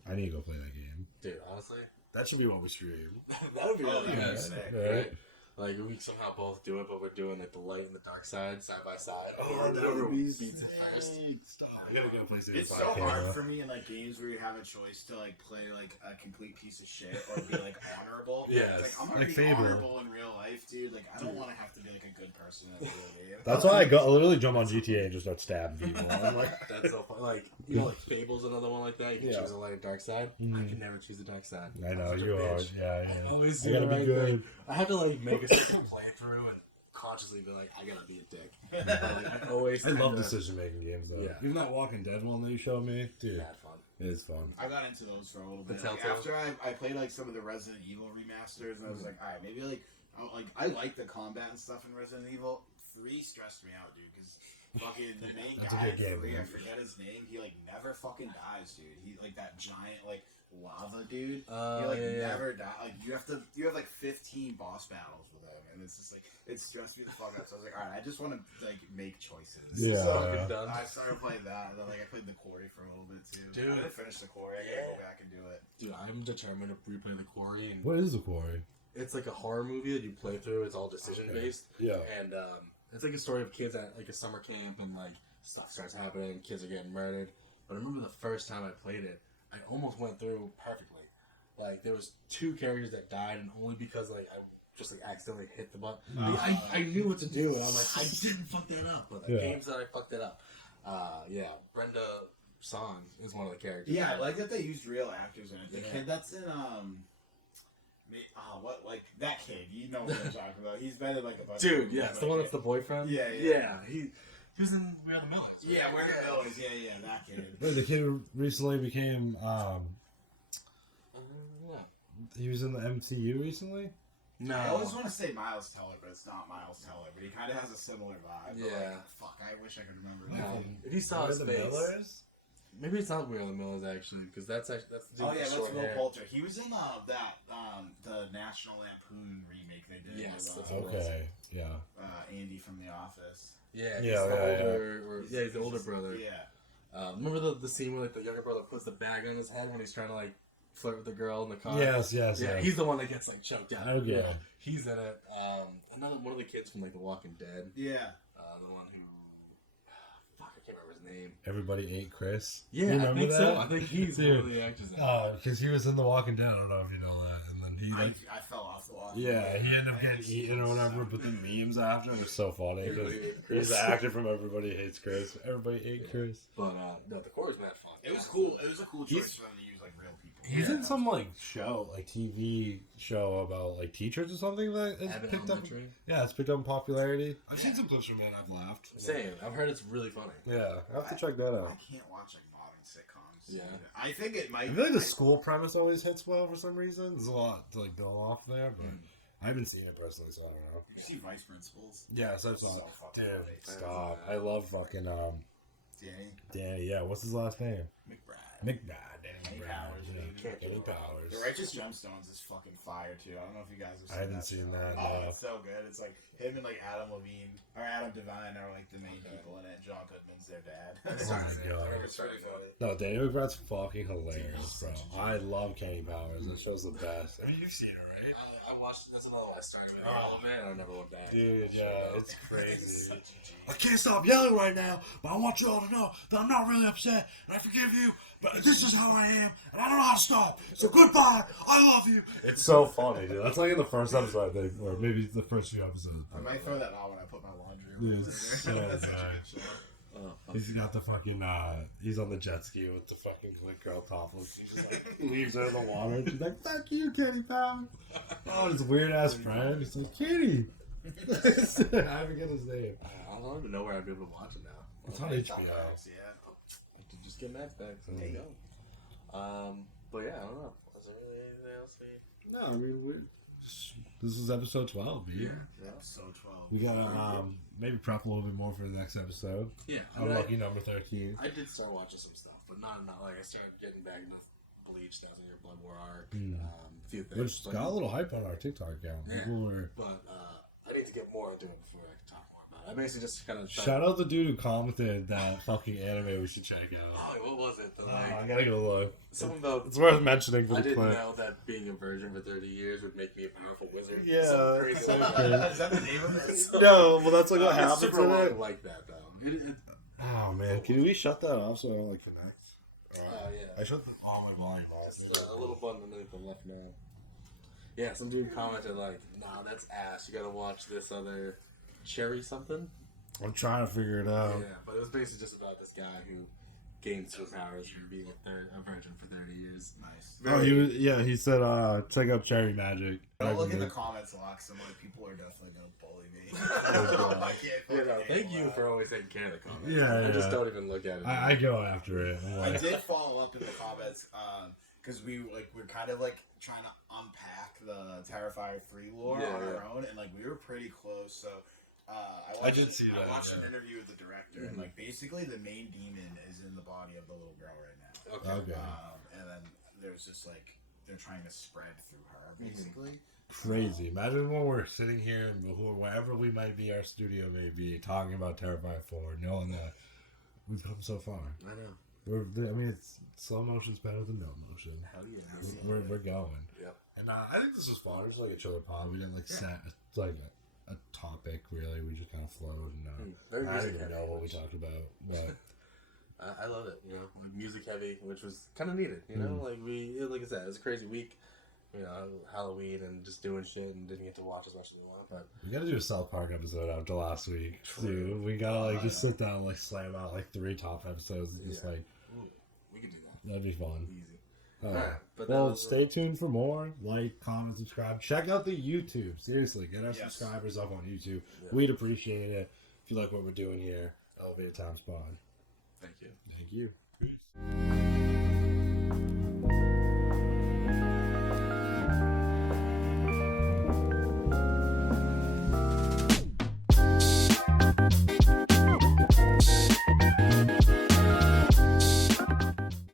I need to go play that game. Dude, honestly, That should be what we stream. that would be Oh, really yeah, good. sick. Right? Like, we somehow both do it, but we're doing like the light and the dark side by side. Oh, beats it first. Stop. I gotta get a PlayStation It's 5 so camera. hard for me in like games where you have a choice to like play like a complete piece of shit or be like honorable. Yes. Like I'm gonna Like be Fable. honorable in real life, dude. Like I don't want to have to be like a good person in a real game. That's why I literally jump on GTA and just start stabbing people. I'm like, That's so fun. Like, you know, like Fable's another one like that. You can Yeah. choose a light and dark side. I Mhm. can never choose the dark side. I know I'm such a you are. bitch. Yeah, I always I do gotta the be right good. thing. I have to like make a certain playthrough and consciously be like, I gotta be a dick. But, like, I always. I love tend to- decision making games though. Yeah. Even that Walking Dead one that you showed me, dude, Had fun. it is fun. I got into those for a little The bit. Like, Telltale? after I played like some of the Resident Evil remasters, and I was like, all right, maybe like I like the combat and stuff in Resident Evil. 3 stressed me out, dude, because fucking the main That's a guy good game, in 3, I man. forget his name. He like never fucking dies, dude. He like that giant like lava dude. Oh, He like yeah. never die. Like you have like 15 boss battles with him, and it's just like it stressed me the fuck out. So I was like, all right, I just want to like make choices. Yeah. So Fucking done. I started playing that, and then like I played the quarry for a little bit too. Dude. I didn't finish the quarry. I gotta go back and do it. Dude, I'm determined to replay the Quarry. And What is the quarry? it's like a horror movie that you play through. It's all decision based. Yeah. And it's like a story of kids at like a summer camp, and like stuff starts happening. Kids are getting murdered. But I remember the first time I played it, I almost went through perfectly. Like there was 2 characters that died, and only because like I just like accidentally hit the button. Like, I knew what to do, and I'm like, I didn't fuck that up. But the games that I fucked it up. Yeah, Brenda Song is one of the characters. Yeah, I like that they used real actors in it. The Yeah. kid that's in what like that kid? You know what I'm talking about? He's been in like a bunch. Dude, of yeah, it's the one that's the boyfriend. Yeah. He was in We Are the Millers. Yeah, we're the Millers. Yeah, that kid. Wait, the kid who recently became Yeah. he was in the MCU recently. No. I always want to say Miles Teller, but it's not Miles Teller. But he kind of has a similar vibe. But Yeah. like, fuck, I wish I could remember. If you saw his the face, Millers? maybe it's not We Are the Millers actually, because that's the dude Oh with yeah, the that's short Will hair. Poulter. He was in the National Lampoon remake they did. Yes, with, that's what it was. Okay, yeah. Andy from The Office. Yeah, Yeah, he's the older brother. Yeah. Remember the scene where like the younger brother puts the bag on his head when he's trying to like flirt with the girl in the car? Yes. Yeah, yes. he's the one that gets like choked out. Okay. Yeah, he's in it. Another one of the kids from like The Walking Dead. Yeah. The one who, fuck, I can't remember his name. Everybody ate Chris. Yeah, You I remember think that? so. I think he's Dude. one of the actors. In it. Oh, because he was in The Walking Dead. I don't know if you know that. And then he like, I fell off the wall. yeah, he ended up getting eaten or whatever. But the memes after were so funny. Everybody ate Chris. He's the actor from Everybody Hates Chris. Everybody ate Chris. But no, the core is mad fun. It was cool. It was a cool He's- choice for them to use like real people. He's Yeah. in some like show, like TV show about like teachers or something that it's Abbott picked up. Elementary. Yeah, it's picked up in popularity. I've seen some clips from it. I've laughed. Same. I've heard it's really funny. Yeah, I have to check that I out. can't watch like modern sitcoms. Yeah. I think it might. I feel like the school premise always hits well for some reason. There's a lot to like go off there, but I haven't seen it personally, so I don't know. You see Vice Principals? Yes, I've saw So it. fucking Dude, funny. stop. I love fucking Danny Danny. Yeah, what's his last name? McBride. McBride. Danny Danny McBride. Powers, Yeah. baby. Danny Powers. The Righteous Gemstones is fucking fire too. I don't know if you guys have seen I haven't that seen show. that, Oh, no. it's so good. It's like him and like Adam Levine or Adam Devine are like the main people in it. John Goodman's their dad. Oh my god. It's pretty funny. No, Danny McBride's fucking hilarious, bro. Dude, he's such a I love Kenny Powers. That show's the best. I mean, you've seen it, right? I watched. That's another one I started with. Oh man, I never went back. Dude, yeah, it's crazy. Such a G. I can't stop yelling right now, but I want you all to know that I'm not really upset, and I forgive you, but this is how I am, and I don't know how to stop. So goodbye, I love you. It's so funny, dude. That's like in the first episode, I think, or maybe the first few episodes. I might throw that on when I put my laundry Dude, away. it's so That's such a bad. good show. Oh, fuck. He's got the fucking, he's on the jet ski with the fucking like girl topless. He just like leaves her in the water, and she's like, fuck you, Kenny Powers. Oh, his weird ass friend. He's like, Kenny. I forget his name. I don't even know where I'd be able to watch it now. It's on It's HBO. on Max, yeah. I could just get Max back. So there you go. But yeah, I don't know. Was there really anything else? No, I mean, this is episode 12, B. Yeah. Episode 12. We gotta maybe prep a little bit more for the next episode. Yeah. I, mean, Unlucky number 13. I did start watching some stuff, but not like I started getting back into Bleach, Thousand Year Blood War arc, a few things. Which but, got a little hype on our TikTok account. Yeah. People were... But I need to get more into it before I can talk more about it. I basically just kind of Shout out the dude who commented that fucking anime we should check out. Oh, what was it? The, I gotta go look. something about. It's worth mentioning for I the didn't clip. know that being a virgin for 30 years would make me a powerful wizard. Yeah. Some crazy like that. Is that the name of it? No, well that's like what It's happens super in long it. like that though. Oh man, can we shut that off so I don't like connect? Yeah. I shut all my volume off. A little button underneath the left now. Yeah, some dude commented like, "Nah, that's ass. You gotta watch this other cherry something." I'm trying to figure it out. Yeah, but it was basically just about this guy who gained superpowers from being a virgin for 30 years. Nice. Oh, he said check out Cherry Magic. Don't look in the comments a lot. Some like people are definitely gonna bully me. I can't You know, fucking thank handle you that. for always taking care of the comments. Yeah, I just yeah. don't even look at it. I go after it. I'm I like, did follow up in the comments because we're kind of like trying to unpack the Terrifier 3 lore Yeah, on yeah. our own, and like we were pretty close. So I did see that, I watched yeah. an interview with the director, and like basically the main demon is in the body of the little girl right now. Okay. okay. And then there's just like they're trying to spread through her basically. Crazy. Imagine when we're sitting here and wherever we might be, our studio may be, talking about Terrifier 4, knowing that we've come so far. I know. It's slow motion's better than no motion. Hell yeah. We're going. Yep. And I think this was fun. It was like a chiller pod. We didn't set a topic really. We just kind of flowed. And I don't even know what we talked about, but. I love it, like music heavy, which was kind of needed, like like I said, it was a crazy week, Halloween and just doing shit and didn't get to watch as much as we want, but we gotta do a South Park episode after last week, dude. We gotta just sit down and slam out 3 top episodes and just Ooh, we could do that. that'd be fun. Easy. Alright. But Well, stay tuned for more. Like, comment, subscribe. Check out the YouTube. Seriously, get our subscribers up on YouTube. Yeah. We'd appreciate it if you like what we're doing here. Elevated Times Pod. Thank you. Thank you. Peace.